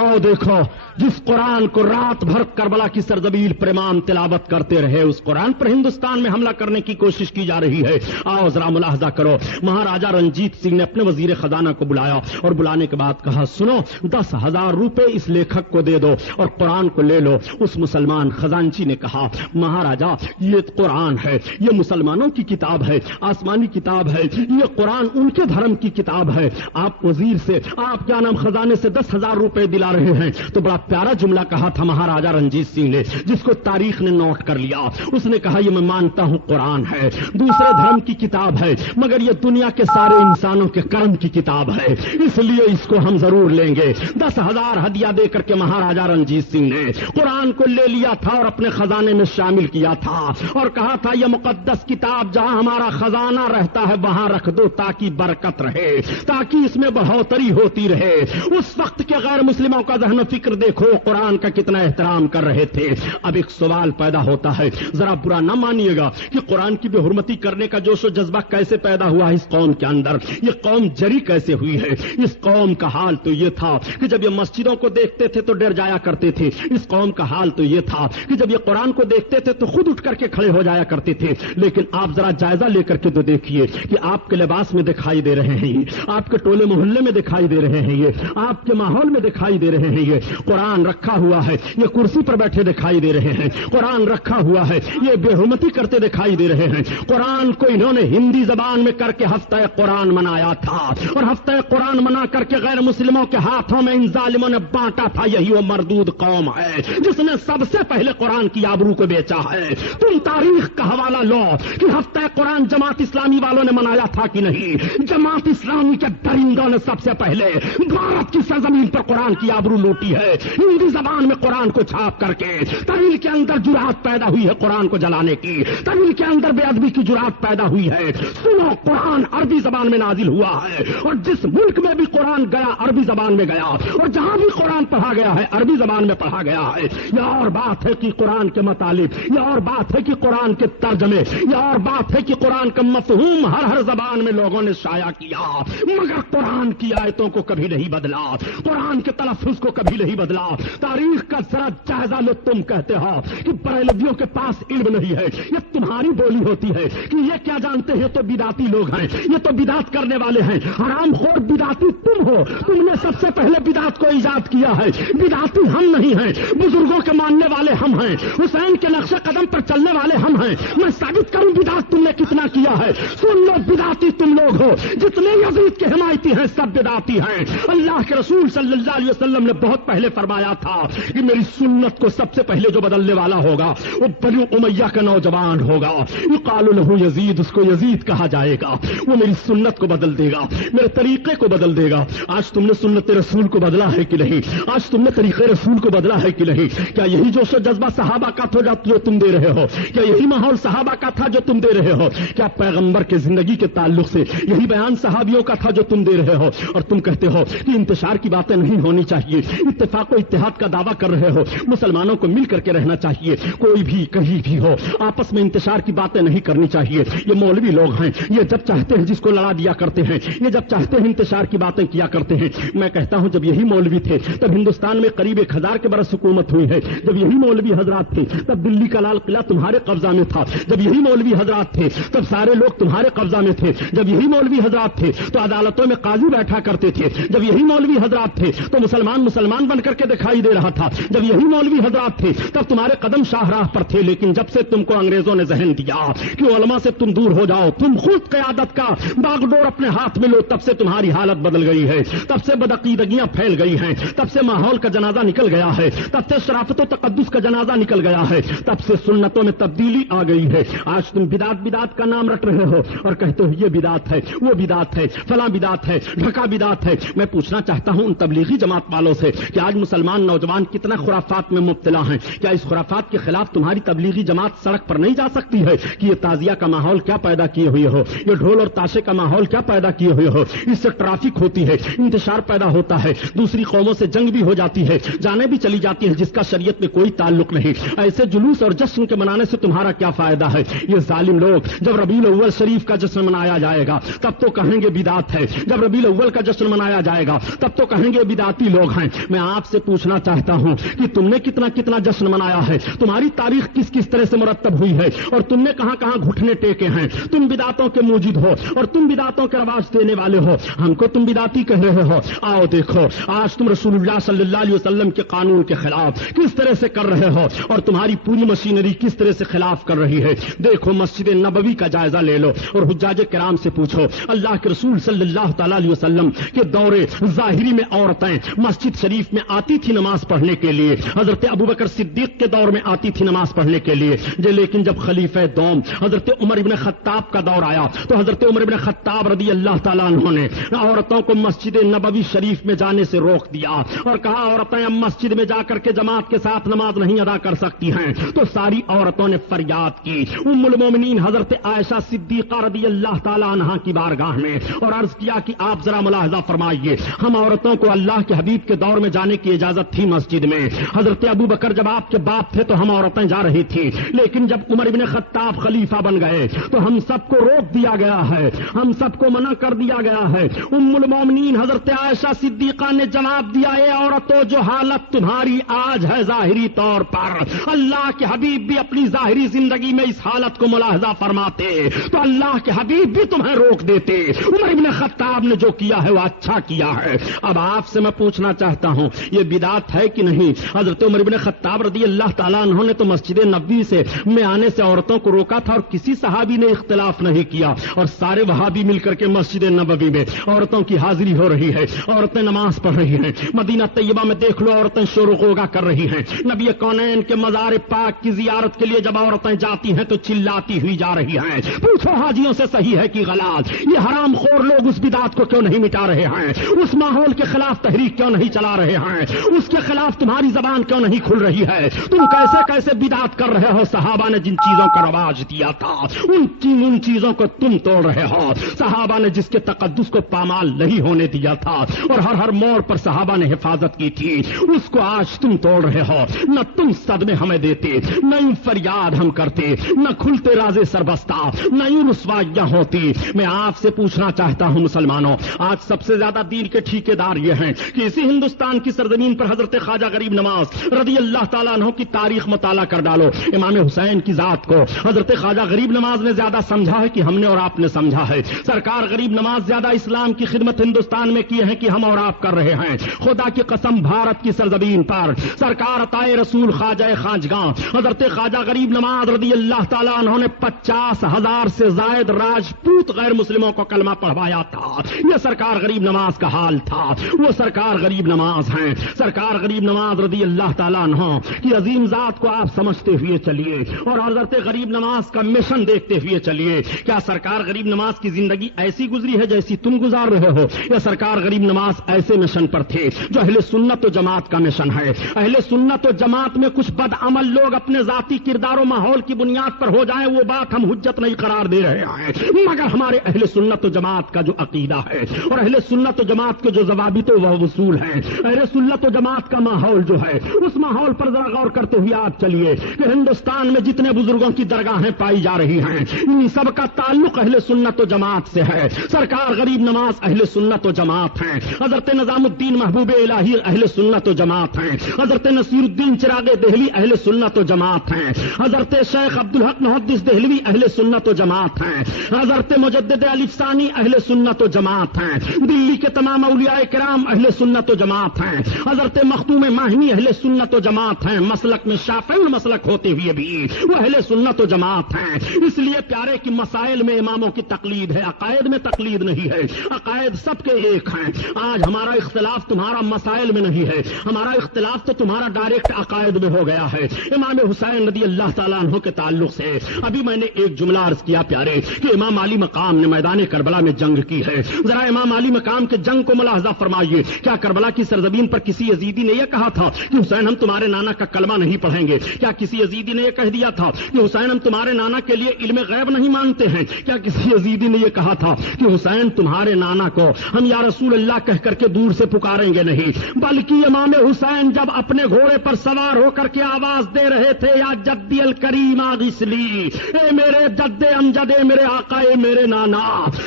آؤ دیکھو, جس قرآن کو رات بھر کربلا کی سرزمین پر امام تلاوت کرتے رہے اس قرآن پر ہندوستان میں حملہ کرنے کی کوشش کی جا رہی ہے. آؤ ذرا ملاحظہ کرو. مہاراجا رنجیت سنگھ نے اپنے وزیر خزانہ کو بلایا اور بلانے کے بعد کہا سنو 10,000 روپے اس لیکھک کو دے دو اور قرآن کو لے لو. اس مسلمان خزانچی نے کہا مہاراجا یہ قرآن ہے, یہ مسلمانوں کی کتاب ہے, آسمانی کتاب ہے, یہ قرآن ان کے دھرم کی کتاب ہے. آپ وزیر سے, آپ کیا نام خزانے سے 10,000 روپے دلا جا رہے ہیں تو بڑا پیارا جملہ کہا تھا مہاراجا رنجیت سنگھ نے، جس کو تاریخ نے نوٹ کر لیا. اس نے کہا یہ میں مانتا ہوں قرآن ہے، دوسرے دھرم کی کتاب ہے، مگر یہ دنیا کے سارے انسانوں کے کرم کی کتاب ہے، اس لیے اس کو ہم ضرور لیں گے. 10,000 ہدیہ دے کر کے مہاراجا رنجیت سنگھ نے قرآن کو لے لیا تھا اور اپنے خزانے میں شامل کیا تھا اور کہا تھا یہ مقدس کتاب جہاں ہمارا خزانہ رہتا ہے وہاں رکھ دو تاکہ برکت رہے، تاکہ اس میں بڑھوتری ہوتی رہے. اس وقت کے غیر مسلموں کا ذہن و فکر دیکھو قرآن کا کتنا احترام کر رہے تھے. اب ایک سوال پیدا ہوتا ہے، ذرا برا نہ مانیے گا کہ قرآن کی بے حرمتی کرنے کا جوش و جذبہ کیسے پیدا ہوا اس قوم کے اندر، یہ قوم جری کیسے ہوئی ہے. اس قوم کا حال تو یہ تھا کہ جب یہ مسجدوں کو دیکھتے تھے تو ڈر جایا کرتے تھے. اس قوم کا حال تو یہ تھا کہ جب یہ قرآن کو دیکھتے تھے تو خود اٹھ کر کے کھڑے ہو جایا کرتے تھے. لیکن آپ ذرا جائزہ لے کر کے تو دیکھیے کہ آپ کے لباس میں دکھائی دے رہے ہیں یہ، آپ کے ٹولے محلے میں دکھائی دے رہے ہیں یہ، آپ کے ماحول میں دکھائی دے رہے ہیں یہ قرآن رکھا ہوا ہے، یہ کرسی پر بیٹھے دکھائی دے رہے ہیں، قرآن رکھا ہوا ہے، یہ بے حرمتی کرتے دکھائی دے رہے ہیں. قرآن کو انہوں نے ہندی زبان میں کر کے ہفتہ قرآن منایا تھا اور ہفتہ قرآن منا کر کے غیر مسلموں کے ہاتھوں میں ان ظالموں نے بانٹا تھا. یہی وہ مردود قوم ہے جس نے سب سے پہلے قرآن کی آبرو کو بیچا ہے. تم تاریخ کا حوالہ لو کہ ہفتہ قرآن جماعت اسلامی والوں نے منایا تھا کہ نہیں. جماعت اسلامی کے درندوں نے سب سے پہلے بھارت کی سرزمین پر قرآن کی آبرو لوٹی ہے. ہندی زبان میں قرآن کو چھاپ کر کے تمل کے اندر جرات پیدا ہوئی ہے قرآن کو جلانے کی، تمل کے اندر بے ادبی کی جرات پیدا ہوئی ہے. سنو قرآن عربی زبان میں نازل ہوا ہے اور جس ملک میں بھی قرآن گیا عربی زبان میں گیا اور جہاں بھی قرآن پڑھا گیا ہے عربی زبان میں پڑھا گیا ہے. یہ اور بات ہے کہ قرآن کے مطالب، یہ اور بات ہے کہ قرآن کے ترجمے، یہ اور بات ہے کہ قرآن کا مفہوم ہر زبان میں لوگوں نے شائع کیا، مگر قرآن کی آیتوں کو کبھی نہیں بدلا، قرآن کے تلفظ کو کبھی نہیں بدلا. تاریخ کا ذرا جائزہ لو. تم کہتے ہو کہ بریلویوں کے پاس علم نہیں ہے، یہ تمہاری بولی ہوتی ہے کہ یہ کیا جانتے ہیں، تو بدعتی لوگ ہیں، یہ تو بدعت کرنے والے ہیں. حرام خور بدعتی تم ہو، تم نے سب سے پہلے بدعت کو ایجاد کیا ہے. بدعتی ہم نہیں ہیں، بزرگوں کے ماننے والے ہم ہیں، حسین کے نقش قدم پر چلنے والے ہم ہیں. میں ثابت کروں بدعت تم نے کتنا کیا ہے. سن لو بدعتی تم لوگ ہو، جتنے یزید کے حمایتی ہیں سب بدعتی ہیں. اللہ کے رسول صلی اللہ علیہ وسلم نے بہت پہلے فرمایا تھا کہ میری سنت کو سب سے پہلے جو بدلنے والا ہوگا وہ بنو امیہ کا نوجوان ہوگا. یقال لہ یزید، اس کو یزید کہا جائے گا. وہ میری سنت کو بدل دے گا، میرے طریقے کو بدل دے گا. آج تم نے سنت رسول کو بدلا ہے کہ نہیں؟ آج تم نے طریقے رسول کو بدلا ہے کہ نہیں؟ کیا یہی جوش و جذبہ صحابہ کا تھا جو تم دے رہے ہو؟ کیا یہی ماحول صحابہ کا تھا جو تم دے رہے ہو؟ کیا پیغمبر کے زندگی کے تعلق سے یہی بیان صحابیوں کا تھا جو تم دے رہے ہو؟ اور تم کہتے ہو کہ انتشار کی باتیں نہیں ہونی چاہیے، اتفاق و اتحاد کا دعویٰ کر رہے ہو، مسلمانوں کو مل کر کے رہنا چاہیے، کوئی بھی کہیں بھی ہو آپس میں انتشار کی باتیں نہیں کرنی چاہیے. یہ مولوی لوگ ہیں، یہ جب چاہتے ہیں جس کو لڑا دیا کرتے ہیں، یہ جب چاہتے ہیں انتشار کی باتیں کیا کرتے ہیں. میں کہتا ہوں جب یہی مولوی تھے تب ہندوستان میں قریب 1000 کے برس حکومت ہوئی ہے. جب یہی مولوی حضرات تھے تب دلی کا لال قلعہ تمہارے قبضہ میں تھا. جب یہی مولوی حضرات تھے تب سارے لوگ تمہارے قبضہ میں تھے. جب یہی مولوی حضرات تھے تو عدالتوں میں قاضی بیٹھا کرتے تھے. جب یہی مولوی حضرات تھے تو مسلمان بن کر کے دکھائی دے رہا تھا. جب یہی مولوی حضرات تھے تب تمہارے قدم شاہراہ پر تھے. لیکن جب سے تم کو انگریزوں نے ذہن دیا کہ علماء سے تم دور ہو جاؤ، تم خود قیادت کا باغ ڈور اپنے ہاتھ میں لو، تب سے تمہاری حالت بدل گئی ہے. تب سے بدعقیدگیاں پھیل گئی ہیں، تب سے ماحول کا جنازہ نکل گیا ہے، تب سے شرافت و تقدس کا جنازہ نکل گیا ہے، تب سے سنتوں میں تبدیلی آ گئی ہے. آج تم بدعت کا نام رٹ رہے ہو اور کہتے ہو یہ بدعت ہے، وہ بدعت ہے، فلاں بدعت ہے، ڈھکا بدعت ہے. میں پوچھنا چاہتا ہوں ان تبلیغی جماعت والوں سے کہ آج مسلمان نوجوان کتنا خرافات میں مبتلا ہیں. کیا اس خرافات کے خلاف تمہاری تبلیغی جماعت سڑک پر نہیں جا سکتی ہے کہ یہ تعزیہ کا ماحول کیا پیدا کیے ہوئے ہو، یہ ڈھول اور تاشے کا ماحول کیا پیدا کیے ہوئے ہو؟ اس سے ٹریفک ہوتی ہے، انتشار پیدا ہوتا ہے، دوسری قوموں سے جنگ بھی ہو جاتی ہے، جانیں بھی چلی جاتی ہیں جس کا شریعت میں کوئی تعلق نہیں. ایسے جلوس اور جشن کے منانے سے تمہارا کیا فائدہ ہے؟ یہ ظالم لوگ جب ربیع الاول شریف کا جشن منایا جائے گا تب تو کہیں گے بدعت ہے، جب ربیع الاول کا جشن منایا جائے گا تب تو کہیں گے بدعتی لوگ ہیں. میں آپ سے پوچھنا چاہتا ہوں کہ تم نے کتنا جشن منایا ہے، تمہاری تاریخ کس طرح سے مرتب ہوئی ہے اور تم نے کہاں گھٹنے ٹیکے ہیں. تم بدعتوں کے موجد ہو اور تم بدعتوں کے رواج دینے والے ہو، ہم کو تم بدعتی کہہ رہے ہو. آؤ دیکھو آج تم رسول اللہ صلی اللہ علیہ وسلم کے قانون کے خلاف کس طرح سے کر رہے ہو اور تمہاری پوری مشینری کس طرح سے خلاف کر رہی ہے. دیکھو مسجد نبوی کا جائزہ لے لو اور حجاج کرام سے پوچھو. اللہ کے رسول صلی اللہ تعالی علیہ وسلم کے دور ظاہری میں عورتیں مسجد شریف میں آتی تھی نماز پڑھنے کے لیے، حضرت ابوبکر صدیق کے دور میں آتی تھی نماز پڑھنے کے لیے، لیکن جب خلیفہ دوم حضرت عمر ابن خطاب کا دور آیا تو حضرت عمر ابن خطاب رضی اللہ تعالیٰ عنہ نے عورتوں کو مسجد نبوی شریف میں جانے سے روک دیا اور کہا عورتیں اب مسجد میں جا کر کے جماعت کے ساتھ نماز نہیں ادا کر سکتی ہیں۔ تو ساری عورتوں نے فریاد کی ام المومنین حضرت عائشہ صدیقہ رضی اللہ تعالیٰ عنہا کی بارگاہ میں اور عرض کیا کہ آپ ذرا ملاحظہ فرمائیے، ہم عورتوں کو اللہ کے حبیب کے دور میں جانے کی اجازت تھی مسجد میں، حضرت ابو بکر جب آپ کے باپ تھے تو ہم عورتیں جا رہی تھی، لیکن جب عمر ابن خطاب خلیفہ بن گئے تو ہم سب کو روک دیا گیا ہے، ہم سب کو منع کر دیا گیا ہے۔ ام المومنین حضرت عائشہ صدیقہ نے جواب دیا، اے عورتوں، جو حالت تمہاری آج ہے ظاہری طور پر، اللہ کے حبیب بھی اپنی ظاہری زندگی میں اس حالت کو ملاحظہ فرماتے تو اللہ کے حبیب بھی تمہیں روک دیتے۔ عمر ابن خطاب نے جو کیا ہے وہ اچھا کیا ہے۔ اب آپ سے میں پوچھنا چاہتا ہوں یہ بدعت ہے کہ نہیں؟ حضرت عمر ابن خطاب رضی اللہ تعالیٰ عنہ نے تو مسجد نبوی سے میں آنے سے عورتوں کو روکا تھا اور کسی صحابی نے اختلاف نہیں کیا، اور سارے وہابی مل کر کے مسجد نبوی میں عورتوں کی حاضری ہو رہی ہے، عورتیں نماز پڑھ رہی ہیں۔ مدینہ طیبہ میں دیکھ لو عورتیں شور و غوغا کر رہی ہیں۔ نبی کونین کے مزار پاک کی زیارت کے لیے جب عورتیں جاتی ہیں تو چلاتی ہوئی جا رہی ہیں۔ پوچھو حاجیوں سے صحیح ہے کہ غلط؟ یہ حرام خور لوگ اس بدعت کو کیوں نہیں مٹا رہے ہیں؟ اس ماحول کے خلاف تحریک کیوں نہیں چلا رہے ہیں؟ اس کے خلاف تمہاری زبان کیوں نہیں کھل رہی ہے؟ تم کیسے کیسے بدعت کر رہے ہو؟ صحابہ نے جن چیزوں کا رواج دیا تھا ان چیزوں کو تم توڑ رہے ہو۔ صحابہ نے جس کے تقدس کو پامال نہیں ہونے دیا تھا اور ہر موڑ پر صحابہ نے حفاظت کی تھی، اس کو آج تم توڑ رہے ہو۔ نہ تم صدمے ہمیں دیتے، نہ یوں فریاد ہم کرتے، نہ کھلتے رازے سربستہ، نہ یوں رسوائیاں ہوتی۔ میں آپ سے پوچھنا چاہتا ہوں مسلمانوں، آج سب سے زیادہ دین کے ٹھیکیدار یہ ہیں کہ اسی ہندوستان کی سرزمین پر حضرت خواجہ غریب نواز رضی اللہ تعالیٰ عنہ کی تاریخ مطالعہ کر ڈالو، امام حسین کی ذات کو حضرت خواجہ غریب نواز نے زیادہ سمجھا ہے کہ ہم نے اور آپ نے سمجھا ہے۔ سرکار غریب نواز زیادہ اسلام کی خدمت ہندوستان میں کی ہے کہ ہم اور آپ کر رہے ہیں۔ خدا کی قسم بھارت کی سرزمین پر سرکار عطائے رسول خواجہ خواجگاں حضرت خواجہ غریب نواز رضی اللہ تعالیٰ عنہ نے 50,000 سے زائد راجپوت غیر مسلموں کو کلمہ پڑھوایا تھا۔ یہ سرکار غریب نواز کا حال تھا، وہ سرکار غریب نواز ہیں۔ سرکار غریب نواز رضی اللہ تعالیٰ عنہ کی عظیم ذات کو آپ سمجھتے ہوئے چلیے اور حضرت غریب نواز کا مشن دیکھتے ہوئے چلیے۔ کیا سرکار غریب نواز کی زندگی ایسی گزری ہے جیسی تم گزار رہے ہو؟ یا سرکار غریب نواز ایسے مشن پر تھے جو اہل سنت و جماعت کا مشن ہے؟ اہل سنت و جماعت میں کچھ بد عمل لوگ اپنے ذاتی کردار و ماحول کی بنیاد پر ہو جائیں وہ بات ہم حجت نہیں قرار دے رہے ہیں، مگر ہمارے اہل سنت و جماعت کا جو عقیدہ ہے اور اہل سنت و جماعت کے جو ضوابط و اصول ہیں، اہل سنت و جماعت کا ماحول جو ہے اس ماحول پر ذرا غور کرتے ہوئے آپ چلیے کہ ہندوستان میں جتنے بزرگوں کی درگاہیں پائی جا رہی ہیں ان سب کا تعلق اہل سنت و جماعت سے ہے۔ سرکار غریب نواز اہل سنت و جماعت ہیں، حضرت نظام الدین محبوب الہی اہل سنت و جماعت ہیں، حضرت نصیر الدین چراغ دہلی اہل سنت و جماعت ہیں، حضرت شیخ عبدالحق محدث دہلوی اہل سنت و جماعت ہیں، حضرت مجدد الف ثانی اہل سنت و جماعت ہیں، دلی کے تمام اولیاء کرام اہل سنت و جماعت ہیں، حضرت مختوم ماہنی اہل سنت و جماعت ہیں، مسلک میں شافعی مسلک ہوتے ہوئے بھی وہ اہل سنت و جماعت ہیں۔ اس لیے پیارے کی مسائل میں اماموں کی تقلید ہے، عقائد میں تقلید نہیں ہے، عقائد سب کے ایک ہیں۔ آج ہمارا اختلاف تمہارا مسائل میں نہیں ہے، ہمارا اختلاف تو تمہارا ڈائریکٹ عقائد میں ہو گیا ہے۔ امام حسین رضی اللہ تعالیٰ عنہ کے تعلق سے ابھی میں نے ایک جملہ عرض کیا پیارے کہ امام علی مقام نے میدان کربلا میں جنگ کی ہے۔ ذرا امام علی مقام کے جنگ کو ملاحظہ فرمائیے، کیا کربلا کی سرزمین پر کسی یزیدی نے یہ کہا تھا کہ حسین ہم تمہارے نانا کا کلمہ نہیں پڑھیں گے؟ کیا کسی یزیدی نے یہ کہہ دیا تھا کہ حسین ہم تمہارے نانا کے لیے علم غیب نہیں مانتے ہیں؟ کیا کسی یزیدی نے یہ کہا تھا کہ حسین تمہارے نانا کو ہم یا رسول اللہ کہہ کر کے دور سے پکاریں گے؟ نہیں، بلکہ امام حسین جب اپنے گھوڑے پر سوار ہو کر کے آواز دے رہے تھے یا جدی الکریم آغسلی، اے میرے جد امجد، اے میرے آقا، اے میرے نانا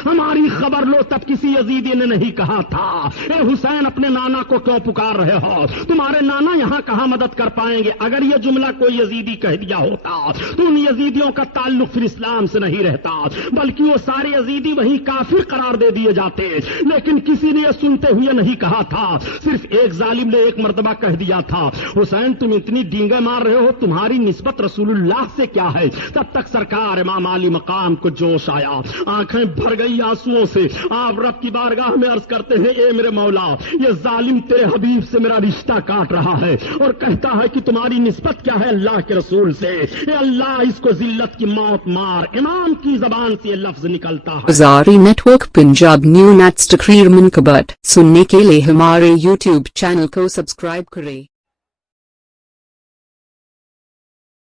ہماری خبر لو، تب کسی یزیدی نے نہیں کہا تھا اے حسین اپنے نانا کو کیوں پکار رہے ہو، تمہارے نانا یہاں کہاں مدد کر پائیں گے۔ اگر یہ جملہ کوئی یزیدی کہہ دیا ہوتا تو ان یزیدیوں کا تعلق پھر اسلام سے نہیں رہتا، بلکہ وہ سارے یزیدی وہیں کافر قرار دے دیے جاتے۔ لیکن کسی نے یہ سنتے ہوئے نہیں کہا تھا، صرف ایک ظالم نے ایک مرتبہ کہہ دیا تھا حسین تم اتنی ڈینگے مار رہے ہو، تمہاری نسبت رسول اللہ سے کیا ہے؟ تب تک سرکار امام علی مقام کو جوش آیا، آنکھیں بھر گئی آنسوؤں سے، آپ رب کی بارگاہ میں عرض کرتے ہیں اے میرے مولا، یہ ظالم تیرے حبیب سے میرا رشتہ کاٹ رہا ہے اور کہتا ہے کہ تمہاری نسبت کیا ہے اللہ کے رسول سے. اے اللہ اس کو ذلت کی موت مار. امام کی زبان سے یہ لفظ نکلتا ہے. Hazari network Punjab new نیٹس تقریر منقبت سننے کے لیے ہمارے یوٹیوب چینل کو سبسکرائب کریں.